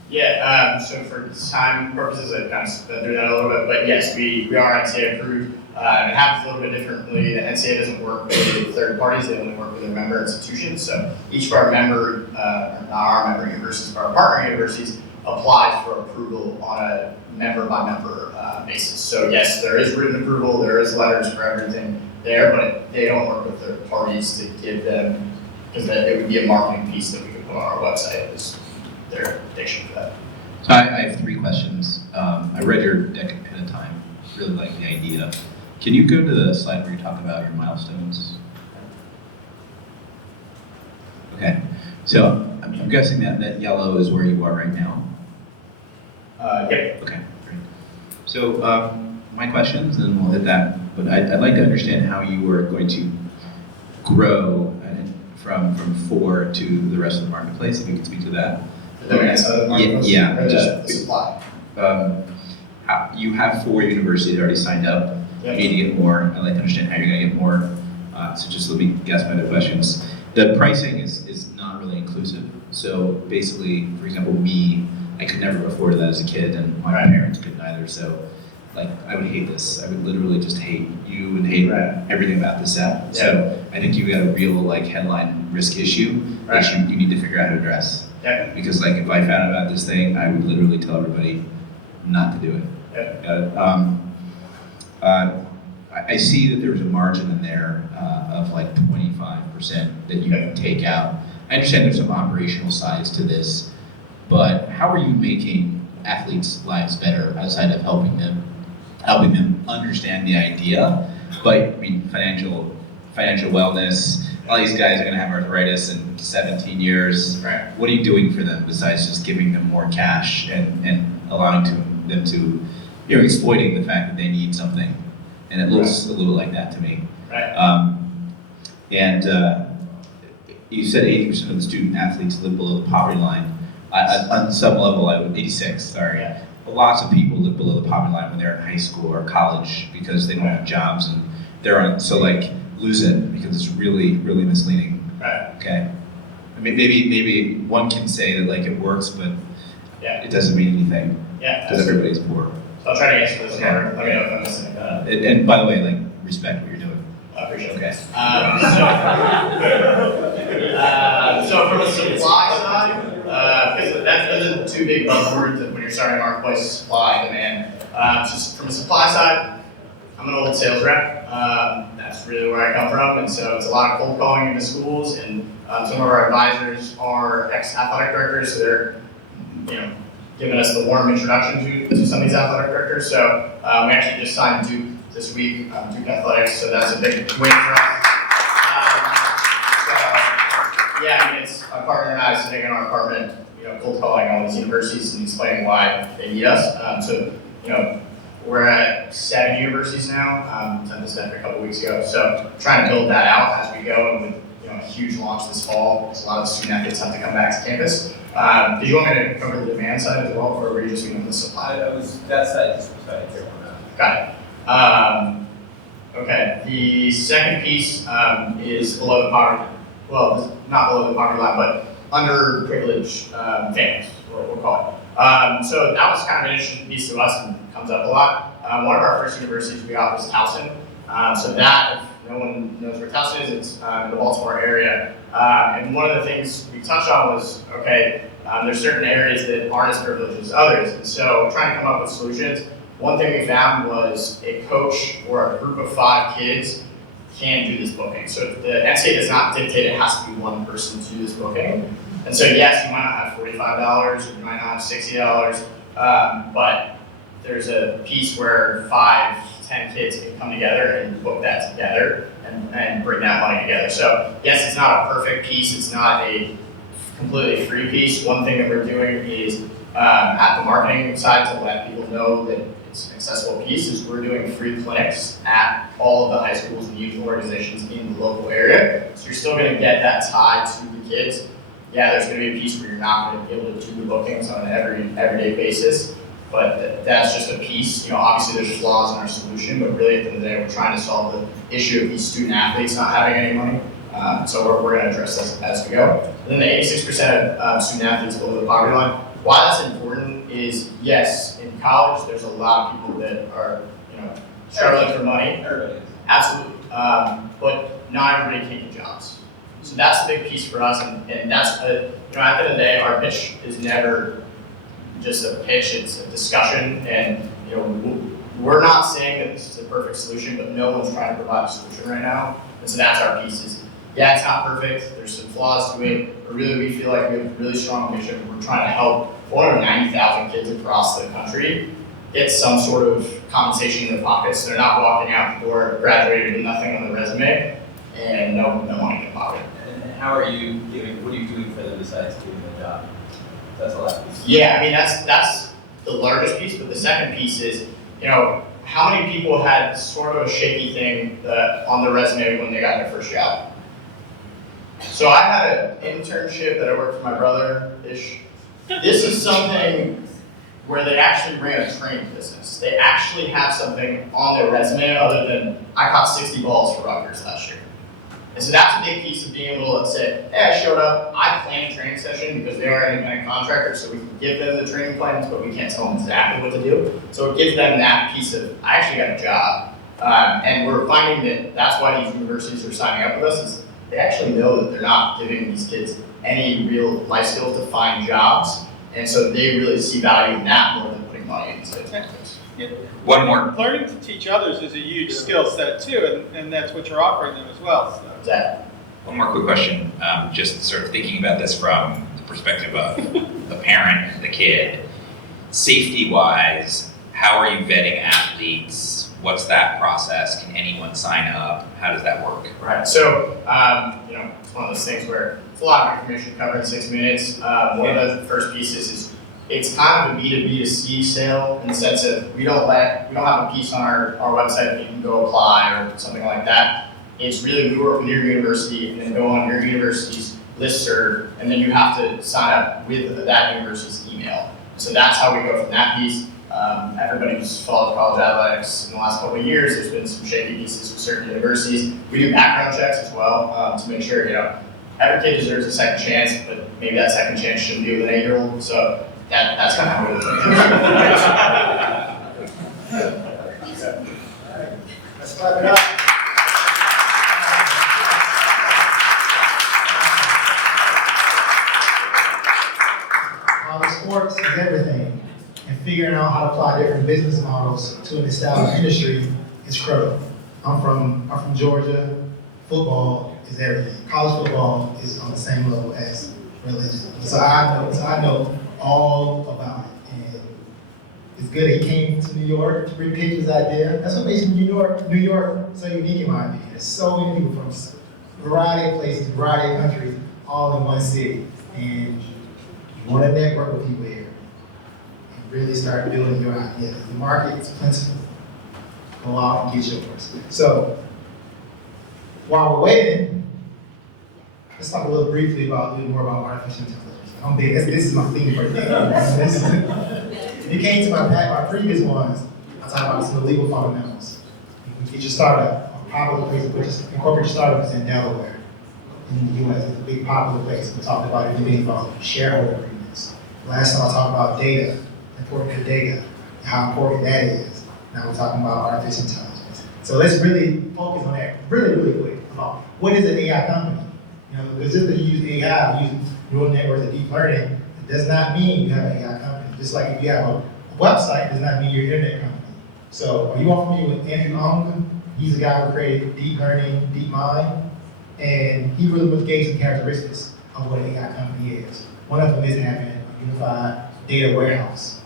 Yeah, so for time purposes, I've kind of been through that a little bit, but yes, we are NCAA approved. It happens a little bit differently. The NCAA doesn't work with third parties, they only work with their member institutions. So each of our member, not our member universities, but our partner universities applies for approval on a member by member basis. So yes, there is written approval, there is letters for everything there, but they don't work with third parties to give them, because it would be a marketing piece that we could put on our website. Their addiction for that. So I have 3 questions. I read your deck ahead of time, really like the idea. Can you go to the slide where you talk about your milestones? Okay, so I'm guessing that yellow is where you are right now? Yep. Okay, great. So my questions, and then we'll hit that, but I'd like to understand how you are going to grow from 4 to the rest of the marketplace, if you could speak to that. The demand side of the marketplace? Yeah, or just the supply? You have 4 universities already signed up. Yep. You need to get more. I'd like to understand how you're going to get more. So just let me guess my other questions. The pricing is not really inclusive. So basically, for example, me, I could never afford that as a kid, and my parents couldn't either. So, I would hate this. I would literally just hate you and hate everything about this app. Yeah. So I think you've got a real headline risk issue that you need to figure out how to address. Yeah. Because if I found out about this thing, I would literally tell everybody not to do it. Yeah. I see that there's a margin in there of 25% that you can take out. I understand there's some operational sides to this, but how are you making athletes' lives better outside of helping them understand the idea? But financial wellness. All these guys are going to have arthritis in 17 years. Right. What are you doing for them besides just giving them more cash and allowing them to exploiting the fact that they need something, and it looks a little like that to me. Right. And you said 80% of the student athletes live below the poverty line. On some level, 86. Sorry. Yeah. Lots of people live below the poverty line when they're in high school or college because they don't have jobs, and they're on. So like, lose it because it's really, really misleading. Right. Okay. I mean, maybe one can say that like it works, but Yeah. it doesn't mean anything Yeah. because everybody's poor. So I'll try to answer this. Okay. Let me know if I'm missing that. And by the way, like, respect what you're doing. I appreciate it. Okay. So from a supply side, because those are the two big buzzwords when you're starting a marketplace: supply, demand. Just from a supply side, I'm an old sales rep. That's really where I come from, and so it's a lot of cold calling into schools. And some of our advisors are ex-athletic directors, so they're, giving us the warm introduction to some of these athletic directors. So we actually just signed Duke this week, Duke Athletics, so that's a big win for us. It's my partner and I sitting in our apartment, cold calling all these universities and explaining why they need us. We're at 7 universities now. Done this a couple weeks ago, so trying to build that out as we go, and with a huge launch this fall, because a lot of student athletes have to come back to campus. Did you want me to cover the demand side as well, or were you just going to the supply? I was, that side, just decided to Got it. Okay, the second piece is below the poverty, well, not below the poverty line, but underprivileged families, we'll call it. So that was kind of an interesting piece to us and comes up a lot. One of our first universities we got was Towson. So that, if no one knows where Towson is, it's in the Baltimore area. And one of the things we touched on was, there's certain areas that aren't as privileged as others. And so trying to come up with solutions. One thing we found was a coach or a group of 5 kids can do this booking. So the NCAA does not dictate it has to be one person to do this booking. And so yes, you might not have $45 or you might not have $60, but there's a piece where 5, 10 kids can come together and book that together and bring that money together. So yes, it's not a perfect piece. It's not a completely free piece. One thing that we're doing is at the marketing side to let people know that it's an accessible piece is we're doing free clinics at all of the high schools and youth organizations in the local area. So you're still going to get that tie to the kids. Yeah, there's going to be a piece where you're not going to be able to do the bookings on an everyday basis, but that's just a piece. Obviously there's flaws in our solution, but really at the end of the day, we're trying to solve the issue of these student athletes not having any money. So we're going to address this as we go. And then the 86% of student athletes below the poverty line. Why that's important is, yes, in college, there's a lot of people that are, struggling for money. Everybody. Absolutely. But not everybody can get jobs. So that's the big piece for us, and that's, at the end of the day, our pitch is never just a pitch, it's a discussion, and, we're not saying that this is a perfect solution, but no one's trying to provide a solution right now. And so that's our piece is, yeah, it's not perfect, there's some flaws to it, but really we feel like we have a really strong mission. We're trying to help 490,000 kids across the country get some sort of compensation in their pockets. So they're not walking out the door, graduated with nothing on the resume, and no money in their pocket. And how are you what are you doing for them besides giving them a job? That's a lot. Yeah, I mean, that's the largest piece, but the second piece is, how many people had sort of a shaky thing on their resume when they got their first job? So I had an internship that I worked for my brother-ish. This is something where they actually ran a training business. They actually have something on their resume other than, I caught 60 balls for Rutgers last year. And so that's a big piece of being able to say, hey, I showed up, I planned a training session because they are an independent contractor, so we can give them the training plans, but we can't tell them exactly what to do. So it gives them that piece of, I actually got a job. And we're finding that that's why these universities are signing up with us, is they actually know that they're not giving these kids any real life skills to find jobs. And so they really see value in that more than putting money into it. One more. Learning to teach others is a huge skill set too, and that's what you're offering them as well. So. Exactly. One more quick question. Just sort of thinking about this from the perspective of the parent, the kid. Safety-wise, how are you vetting athletes? What's that process? Can anyone sign up? How does that work? Right. So, it's one of those things where it's a lot of information covered in 6 minutes. One of the first pieces is it's kind of a B2B2C sale in the sense of we don't have a piece on our website that you can go apply or something like that. It's really we work with your university and then go on your university's listserv, and then you have to sign up with that university's email. So that's how we go from that piece. Everybody who's followed college athletics in the last couple of years, there's been some shaky pieces with certain universities. We do background checks as well to make sure, every kid deserves a second chance, but maybe that second chance shouldn't be with an 8-year-old. So that's kind of how we look at it. Let's clap it up. College sports is everything, and figuring out how to apply different business models to an established industry is critical. I'm from Georgia. Football is everything. College football is on the same level as religion. So I know all about it. And it's good that he came to New York to repitch his idea. That's what makes New York so unique in my opinion. There's so many people from a variety of places, variety of countries, all in one city. And you want to network with people here and really start building your idea. The market is plentiful. Go out and get yours. So while we're waiting, let's talk a little briefly about more about artificial intelligence. I'm big. This is my theme for today. If you came to my previous ones, I talked about some of the legal fundamentals. You can get your startup. A popular place to incorporate your startup is in Delaware. In the U.S., it's a big popular place. We talked about everything about shareholder agreements. Last time I talked about data, important to data, and how important that is. Now we're talking about artificial intelligence. So let's really focus on that really quick about what is an AI company? Because just because you use AI, you use neural networks and deep learning, it does not mean you have an AI company. Just like if you have a website, it does not mean you're an internet company. So are you all familiar with Andrew Ng? He's the guy who created deep learning, DeepMind, and he really gave some characteristics of what an AI company is. One of them is having a unified data warehouse.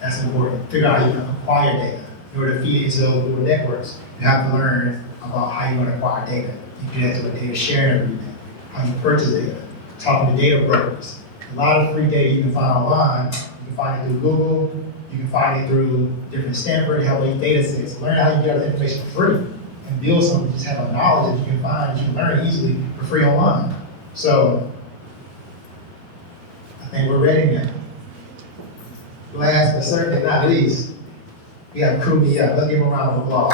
That's important. Figure out how you can acquire data. In order to feed it into those neural networks, you have to learn about how you want to acquire data. You do that through a data sharing agreement, how you purchase data, talking to data brokers. A lot of free data you can find online. You can find it through Google. You can find it through different Stanford, Help data sets. Learn how you get all the information for free and build something. Just have a knowledge that you can find, that you can learn easily for free online. So I think we're ready now. Last but certainly not least, we have Crew Me Up. Let's give them a round of applause.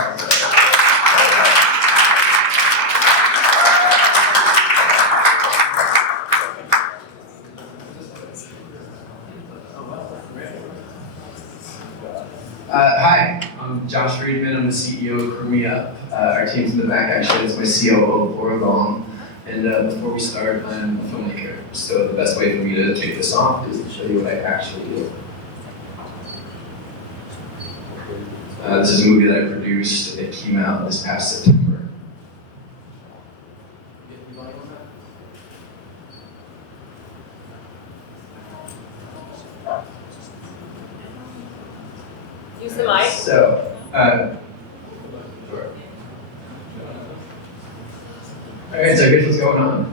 Hi, I'm Josh Friedman. I'm the CEO of Crew Me Up. Our team's in the back actually. It's my COO, Oregon. And before we start, I'm a filmmaker. So the best way for me to kick this off is to show you what I actually do. This is a movie that I produced. It came out this past September. Use the mic. So, sure. Alright, so here's what's going on.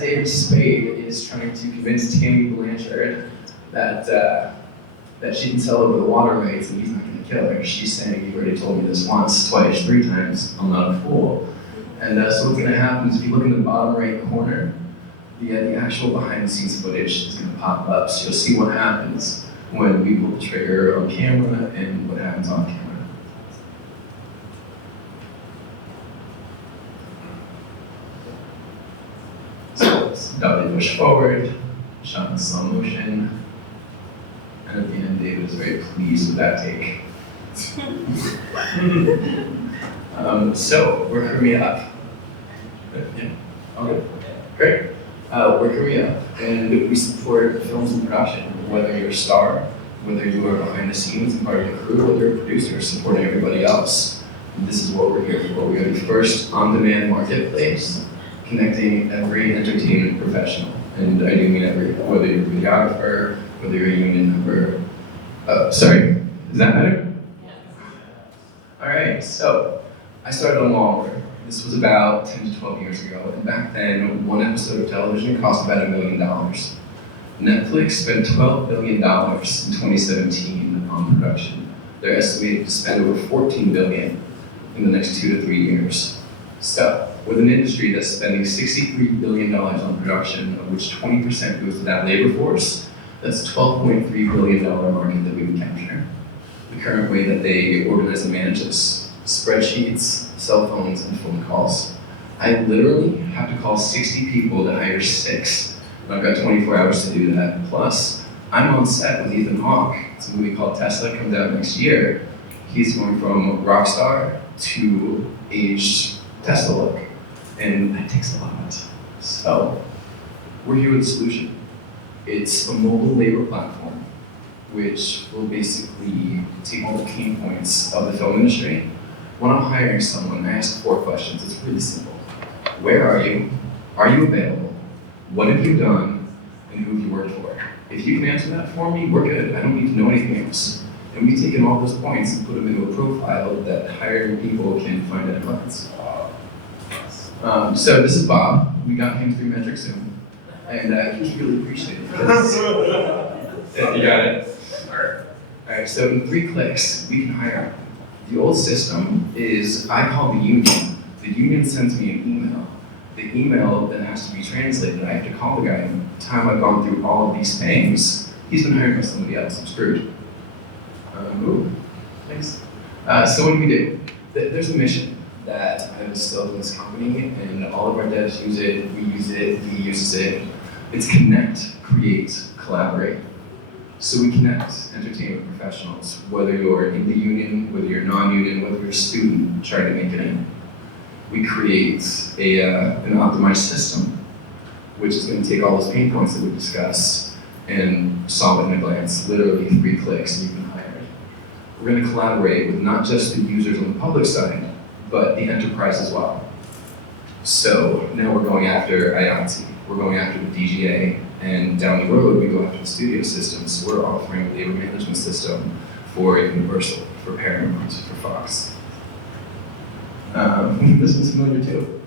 David Spade is trying to convince Tammy Blanchard that she can sell over the water rights and he's not going to kill her. She's saying, "You've already told me this once, twice, 3 times. I'm not a fool." And so what's going to happen is if you look in the bottom right corner, the actual behind-the-scenes footage is going to pop up. So you'll see what happens when we pull the trigger on camera and what happens on camera. So let's double push forward, shot in slow motion. And at the end, David is very pleased with that take. So we're Crew Me Up. Yeah, okay, great. We're Crew Me Up, and we support films and production. Whether you're a star, whether you are behind the scenes and part of the crew, whether you're a producer, supporting everybody else. And this is what we're here for. We are the first on-demand marketplace connecting every entertainment professional. And I do mean every, whether you're a videographer, whether you're a union member. Sorry, is that better? Yes. All right, so I started on Longboard. This was about 10 to 12 years ago. And back then, one episode of television cost about $1 million. Netflix spent $12 billion in 2017 on production. They're estimated to spend over $14 billion in the next 2 to 3 years. So, with an industry that's spending $63 billion on production, of which 20% goes to that labor force, that's a $12.3 billion market that we would capture. The current way that they organize and manage this, spreadsheets, cell phones, and phone calls. I literally have to call 60 people to hire 6. And I've got 24 hours to do that. Plus, I'm on set with Ethan Hawke. It's a movie called Tesla, comes out next year. He's going from rock star to aged Tesla look. And that takes a lot. So, we're here with a solution. It's a mobile labor platform, which will basically take all the pain points of the film industry. When I'm hiring someone, I ask 4 questions. It's really simple. Where are you? Are you available? What have you done? And who have you worked for? If you can answer that for me, we're good. I don't need to know anything else. And we've taken all those points and put them into a profile that hiring people can find at a glance. So this is Bob. We got him through Metric Zoom. And he's really appreciated it. You got it? All right, so in 3 clicks, we can hire him. The old system is I call the union. The union sends me an email. The email then has to be translated. I have to call the guy. And by the time I've gone through all of these things, he's been hired by somebody else. I'm screwed. Ooh, thanks. So what do we do? There's a mission that I've instilled in this company, and all of our devs use it, we use it, he uses it. It's connect, create, collaborate. So we connect entertainment professionals, whether you're in the union, whether you're non-union, whether you're a student trying to make it in. We create an optimized system, which is going to take all those pain points that we discussed and solve it in a glance, literally 3 clicks and you've been hired. We're going to collaborate with not just the users on the public side, but the enterprise as well. So now we're going after IoT, we're going after the DGA, and down the road we go after the studio systems. So we're offering a labor management system for Universal, for Paramount, for Fox. This is familiar too.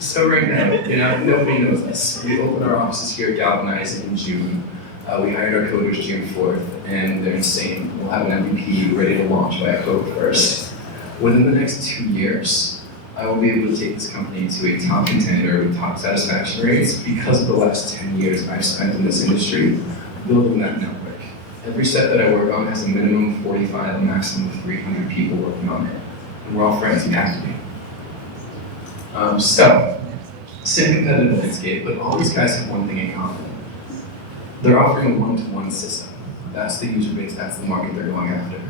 So right now, nobody knows us. We opened our offices here at Galvanize in June. We hired our coders June 4th, and they're insane. We'll have an MVP ready to launch by October 1st. Within the next 2 years, I will be able to take this company to a top contender with top satisfaction rates because of the last 10 years I've spent in this industry building that network. Every set that I work on has a minimum of 45, a maximum of 300 people working on it. And we're all friends, we have to be. So, same competitive landscape, but all these guys have one thing in common. They're offering a one-to-one system. That's the user base, that's the market they're going after.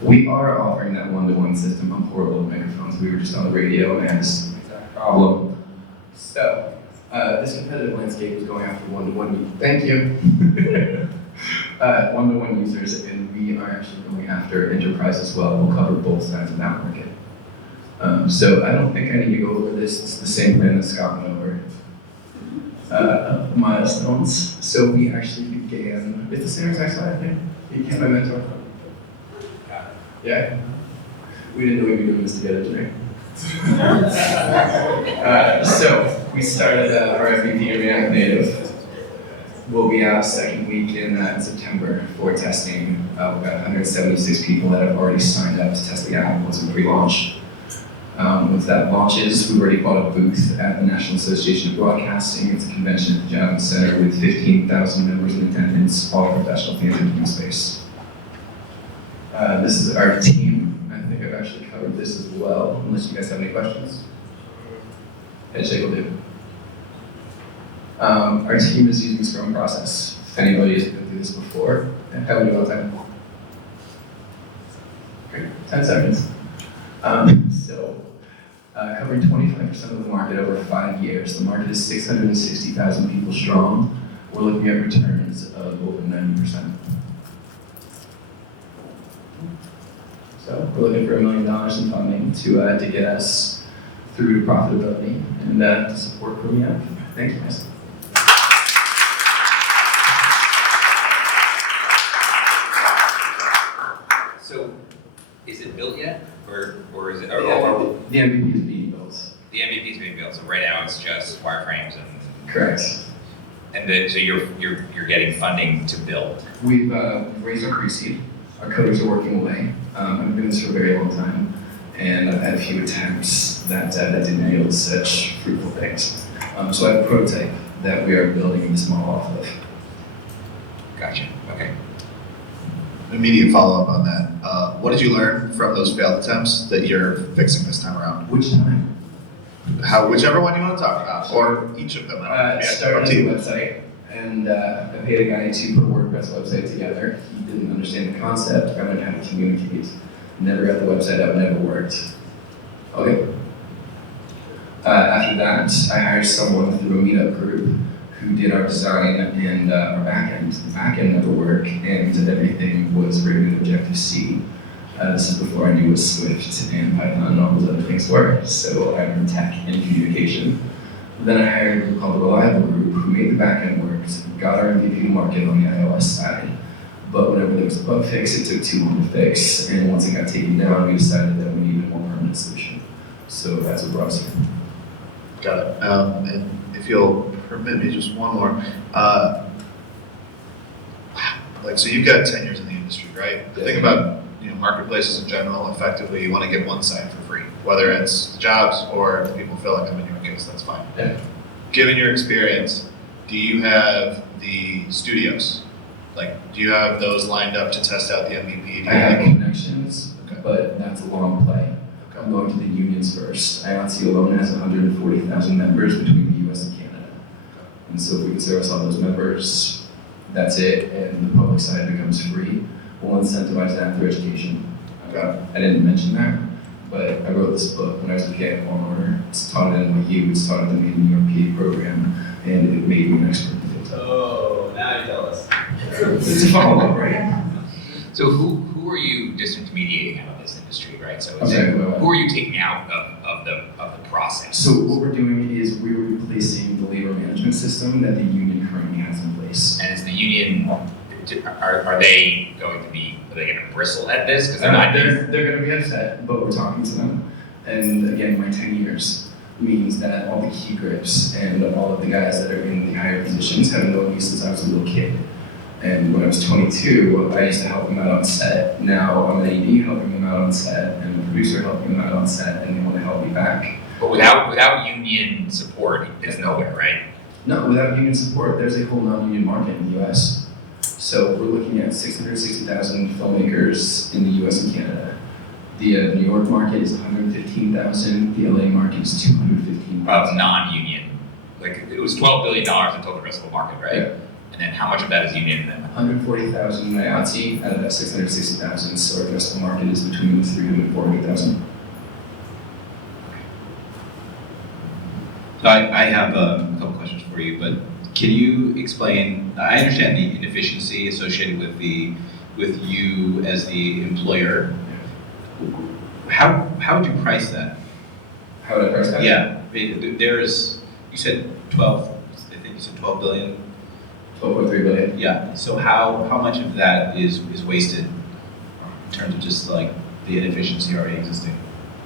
We are offering that one-to-one system. I'm horrible with microphones. We were just on the radio and I had this exact problem. So, this competitive landscape is going after one-to-one. Thank you. One-to-one users, and we are actually going after enterprise as well. We'll cover both sides of that market. So I don't think I need to go over this. It's the same plan that Scott went over. Milestones. So we actually began, it's the same exact slide, I think. You became my mentor. Yeah? We didn't know we'd be doing this together today. So we started our MVP in React Native. We'll be out second week in September for testing. We've got 176 people that have already signed up to test the app once we pre-launch. Once that launches, we've already bought a booth at the National Association of Broadcasting. It's a convention at the Javits Center with 15,000 members in attendance, all professionals in the entertainment space. This is our team. I think I've actually covered this as well, unless you guys have any questions. Headshake will do. Our team is using the Scrum process. If anybody has been through this before, how we do all the time? Great, 10 seconds. Covering 25% of the market over 5 years. The market is 660,000 people strong. We're looking at returns of over 90%. So we're looking for $1 million in funding to get us through to profitability and to support where we have. Thank you, guys. So, is it built yet, or is it? The MVP is being built. The MVP is being built. So right now it's just wireframes and. Correct. So you're getting funding to build. We've raised our pre-seed. Our coders are working away. I've been doing this for a very long time, and I've had a few attempts that didn't yield such fruitful things. So I have a prototype that we are building this model off of. Gotcha. Okay. Immediate follow-up on that. What did you learn from those failed attempts that you're fixing this time around? Which time? Whichever one you want to talk about, or each of them. Started a website, and I paid a guy to put a WordPress website together. He didn't understand the concept. I learned how to communicate. Never got the website up, never worked. Okay. After that, I hired someone through a meetup group who did our design and our backend. The backend never worked, and everything was written in Objective-C. This is before I knew what Swift and Python and all those other things were, so I learned tech and communication. Then I hired a group called the Reliable Group, who made the backend work, got our MVP to market on the iOS side. But whenever there was a bug fix, it took too long to fix, and once it got taken down, we decided that we needed a more permanent solution. So that's what brought us here. Got it. And if you'll permit me just one more. So you've got 10 years in the industry, right? The thing about marketplaces in general, effectively, you want to get one site for free, whether it's jobs or the people filling them in your case, that's fine. Yeah. Given your experience, do you have the studios? Do you have those lined up to test out the MVP? I have connections, Okay. but that's a long play. Okay. I'm going to the unions first. IOTC alone has 140,000 members between the US and Canada. And so if we can service all those members, that's it, and the public side becomes free. We'll incentivize that through education. I didn't mention that, but I wrote this book when I was a PA at Law & Order. It's taught at NYU, it's taught at the New York PA program, and it made me an expert in the field. Oh, now you tell us. It's a follow-up, right? So who are you disintermediating out of this industry, right? So Okay, who are you taking out of the process? So what we're doing is we're replacing the labor management system that the union currently has in place. And is the union, are they going to bristle at this? Because they're not. They're going to be upset, but we're talking to them. And again, my 10 years means that all the key grips and all of the guys that are in the higher positions have known me since I was a little kid. And when I was 22, I used to help them out on set. Now I'm an AD helping them out on set, and the producer helping them out on set, and they want to help me back. But without union support, it's nowhere, right? No, without union support, there's a whole non-union market in the US. So we're looking at 660,000 filmmakers in the US and Canada. The New York market is 115,000, the LA market is 215,000. Of non-union. It was $12 billion in total addressable market, right? Yeah. And then how much of that is union then? 140,000 IATSE out of that 660,000, so our addressable market is between 300,000 and 400,000. So I have a couple questions for you, but can you explain, I understand the inefficiency associated with you as the employer. How would you price that? How would I price that? Yeah, you said 12, I think you said 12 billion. 12.3 billion. Yeah, so how much of that is wasted in terms of just the inefficiency already existing?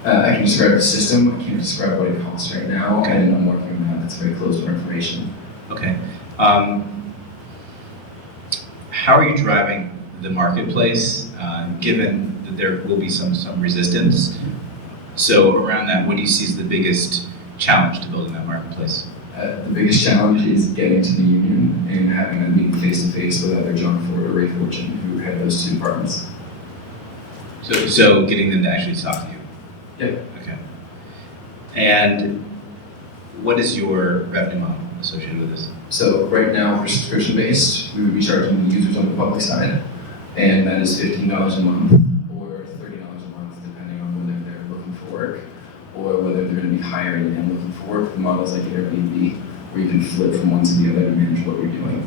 I can describe the system, I can't describe what it costs right now, Okay. and I'm working on that, that's very close for information. Okay. How are you driving the marketplace, given that there will be some resistance? So around that, what do you see as the biggest challenge to building that marketplace? The biggest challenge is getting to the union and having them meet face-to-face with either John Ford or Ray Fortune, who head those two departments. So getting them to actually talk to you? Yeah. Okay. And what is your revenue model associated with this? So right now, we're subscription-based. We would be charging the users on the public side, and that is $15 a month or $30 a month, depending on whether they're looking for work or whether they're going to be hiring and looking for work. The model is like Airbnb, where you can flip from one to the other to manage what you're doing.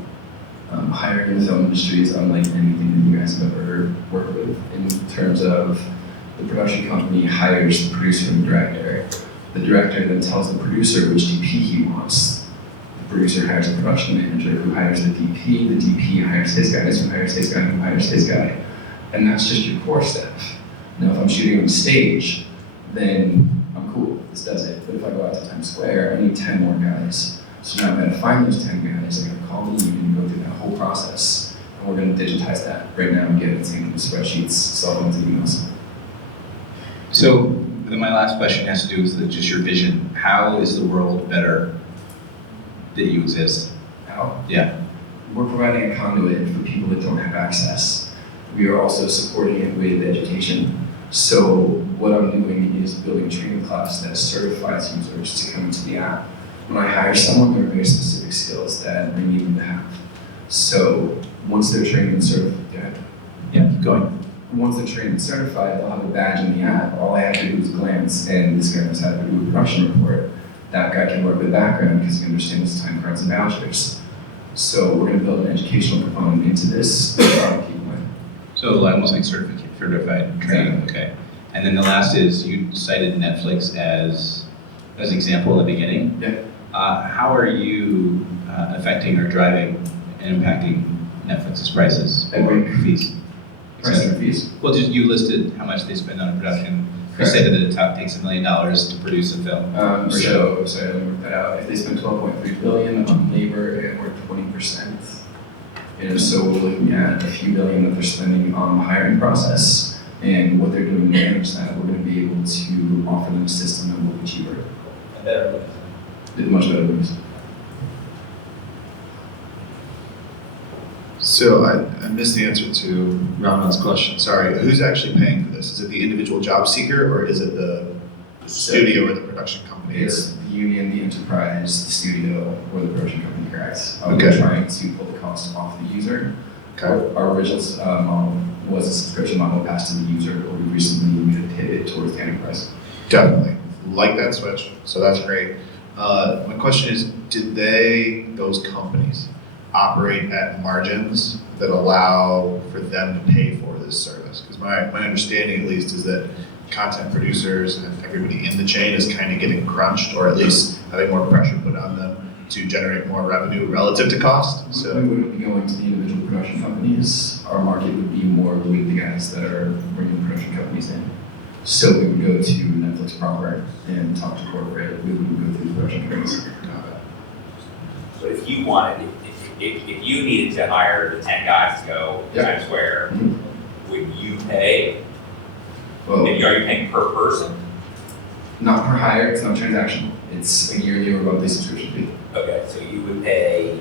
Hiring in the film industry is unlike anything that you guys have ever worked with in terms of the production company hires the producer and the director. The director then tells the producer which DP he wants. The producer hires a production manager who hires the DP hires his guys, who hires his guy, who hires his guy. And that's just your core staff. Now if I'm shooting on stage, then I'm cool, this does it. But if I go out to Times Square, I need 10 more guys. So now I'm going to find those 10 guys, I'm going to call the union and go through that whole process. And we're going to digitize that right now and get it into spreadsheets, cell phones, and emails. So then my last question has to do with just your vision. How is the world better that you exist? How? Yeah. We're providing a conduit for people that don't have access. We are also supporting it with education. So what I'm doing is building a training class that certifies users to come into the app. When I hire someone, there are very specific skills that I need them to have. So once they're trained and certified, Keep going. once they're trained and certified, they'll have a badge in the app. All I have to do is glance, and this guy knows how to do a production report. That guy can work with background because he understands time cards and vouchers. So we're going to build an educational component into this to draw people in. So almost like certified training, okay. And then the last is, you cited Netflix as an example at the beginning. Yeah. How are you affecting or driving and impacting Netflix's prices or fees? Price and fees. Well, just you listed how much they spend on a production. You said that it takes $1 million to produce a film. So let me work that out. If they spend $12.3 billion on labor and we're 20%, so we're looking at a few billion that they're spending on the hiring process, and what they're doing to manage that, we're going to be able to offer them a system that will be cheaper. A better way. Much better ways. So I missed the answer to Ramadan's question. Sorry, who's actually paying for this? Is it the individual job seeker, or is it the studio or the production company? It's the union, the enterprise, the studio, or the production company, correct? Okay. We're trying to pull the cost off the user. Okay. Our original model was a subscription model passed to the user, but we recently made a pivot towards the enterprise. Definitely. Like that switch, so that's great. My question is, did those companies, operate at margins that allow for them to pay for this service? Because my understanding, at least, is that content producers and everybody in the chain is kind of getting crunched, or at least having more pressure put on them to generate more revenue relative to cost. So We wouldn't be going to the individual production companies. Our market would be more with the guys that are bringing production companies in. So we would go to Netflix proper and talk to corporate. We wouldn't go through the production companies. So if you wanted, if you needed to hire the 10 guys to go to Times Square, would you pay? Well, Are you paying per person? not per hire, it's not transactional. It's a yearly or monthly subscription fee. Okay, so you would pay,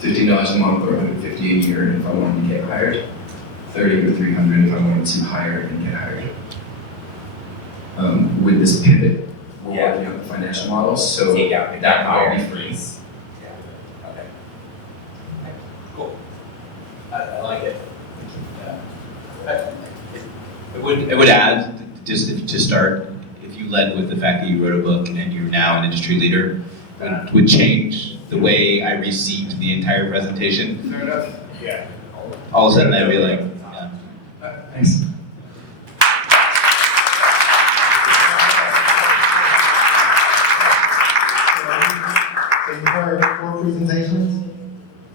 $15 a month or $150 a year if I wanted to get hired. $30 or $300 if I wanted to hire and get hired. With this pivot, we're Yeah. working on the financial model, so take out that hire will be and free. fees? Yeah, okay. Cool. I like it. I would add, just to start, if you led with the fact that you wrote a book and you're now an industry leader, it would change the way I received the entire presentation. Fair enough. Yeah. All of a sudden I'd be like, Thanks. So you heard 4 presentations.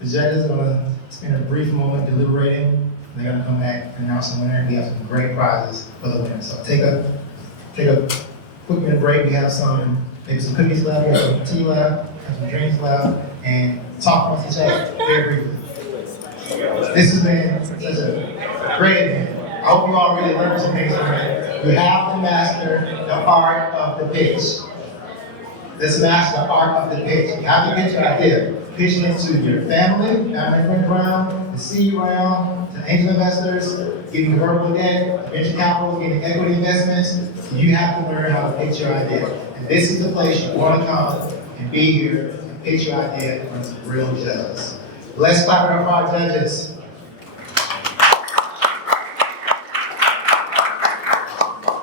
The judges are gonna spend a brief moment deliberating. They're gonna come back and announce the winner, and we have some great prizes for the winner. So take a quick minute break. We have maybe some cookies left, we have some tea left, have some drinks left, and talk amongst each other very briefly. This has been such a great event. I hope you all really learned some things from it. You have to master the art of the pitch. Let's master the art of the pitch. You have to pitch your idea. Pitching it to your family friend round, the seed round, to angel investors, getting convertible debt, venture capital, getting equity investments. You have to learn how to pitch your idea. And this is the place you want to come and be here and pitch your idea in front of some real judges. Let's clap it up for our judges.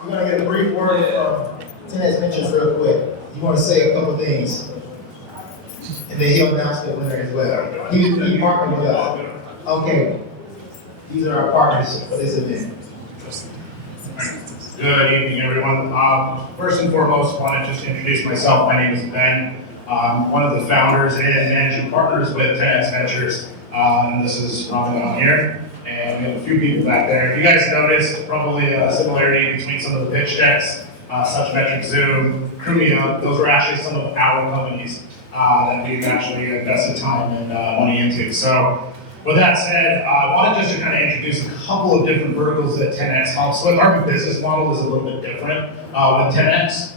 We're going to get a brief word from Tennis Ventures real quick. You want to say a couple things, and then he'll announce the winner as well. He partnered with us. Okay, these are our partners for this event. Good evening, everyone. First and foremost, I want to just introduce myself. My name is Ben. I'm one of the founders and managing partners with 10X Ventures. And this is Ramadan here. And we have a few people back there. If you guys noticed, probably a similarity between some of the pitch decks, such Metric Zoom, Crewme Up. Those are actually some of our companies. that we've actually invested time and money into. So with that said, I wanted just to kind of introduce a couple of different verticals that 10X helps with. Our business model is a little bit different with 10X.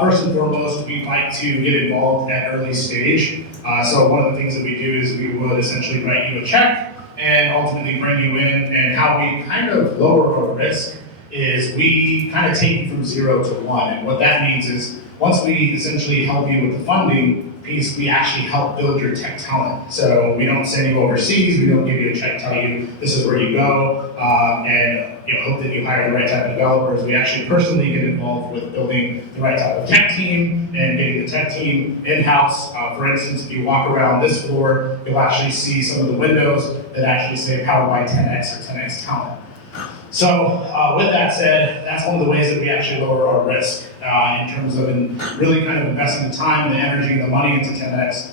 First and foremost, we like to get involved at early stage. So one of the things that we do is we would essentially write you a check and ultimately bring you in, and how we kind of lower our risk is we kind of take you from 0 to 1. And what that means is once we essentially help you with the funding piece, we actually help build your tech talent. So we don't send you overseas, we don't give you a check, tell you this is where you go, and hope that you hire the right type of developers. We actually personally get involved with building the right type of tech team and getting the tech team in-house. For instance, if you walk around this floor, you'll actually see some of the windows that actually say powered by 10X or 10X talent. So with that said, that's one of the ways that we actually lower our risk in terms of really kind of investing the time, the energy, and the money into 10X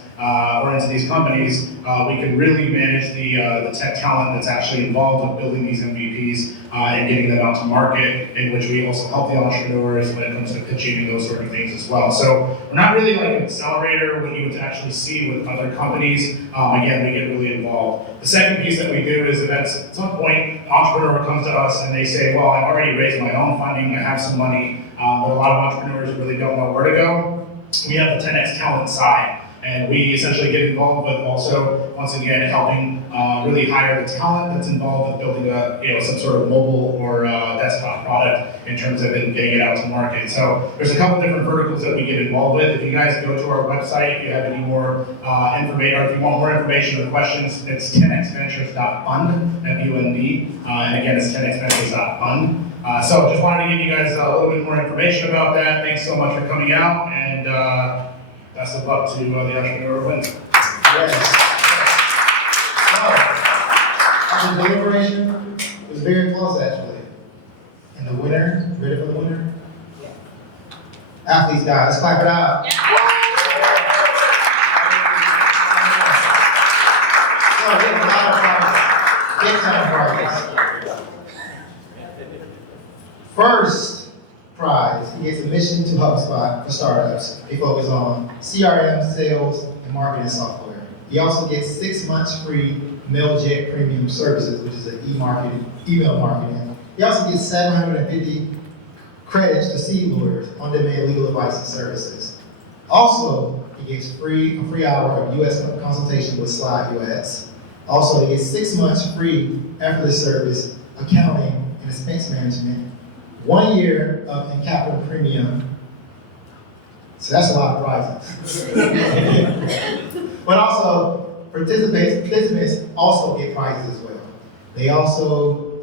or into these companies. We can really manage the tech talent that's actually involved with building these MVPs and getting them out to market, in which we also help the entrepreneurs when it comes to pitching and those sort of things as well. So we're not really like an accelerator, what you would actually see with other companies. Again, we get really involved. The second piece that we do is that at some point, an entrepreneur comes to us and they say, well, I've already raised my own funding, I have some money, but a lot of entrepreneurs really don't know where to go. We have the 10X talent side. And we essentially get involved with also, once again, helping really hire the talent that's involved with building some sort of mobile or desktop product in terms of getting it out to market. So there's a couple different verticals that we get involved with. If you guys go to our website, if you have any more information, or if you want more information or questions, it's 10xventures.fund, F-U-N-D, and again, it's 10xventures.fund. So just wanted to give you guys a little bit more information about that. Thanks so much for coming out, and best of luck to the entrepreneur who wins. Yes. So, the deliberation was very close actually. And the winner, ready for the winner? Yeah. Athletes, guys, let's clap it out. Yeah. So, we have a lot of prizes. Big time prizes. First prize, he gets a mission to HubSpot for startups. They focus on CRM, sales, and marketing software. He also gets 6 months free MailJet Premium Services, which is an email marketing. He also gets 750 credits to seed lawyers, on-demand legal advice and services. Also, he gets a free hour of US consultation with Slide US. Also, he gets 6 months free effortless service, accounting, and expense management, 1 year of capital premium. So that's a lot of prizes. But also, participants also get prizes as well.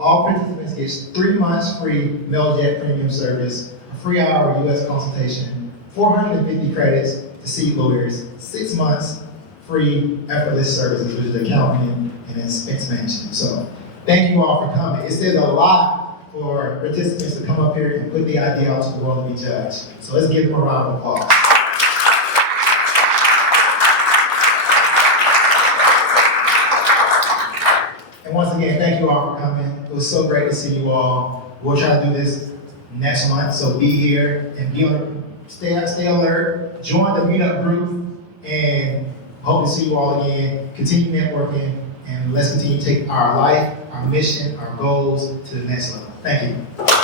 All participants get 3 months free MailJet Premium Service, a free hour of US consultation, 450 credits to seed lawyers, 6 months free effortless services, which is accounting and expense management. So thank you all for coming. It says a lot for participants to come up here and put the idea out to the world to be judged. So let's give them a round of applause. And once again, thank you all for coming. It was so great to see you all. We'll try to do this next month, so be here and stay alert, join the meetup group, and hope to see you all again. Continue networking, and let's continue to take our life, our mission, our goals to the next level. Thank you.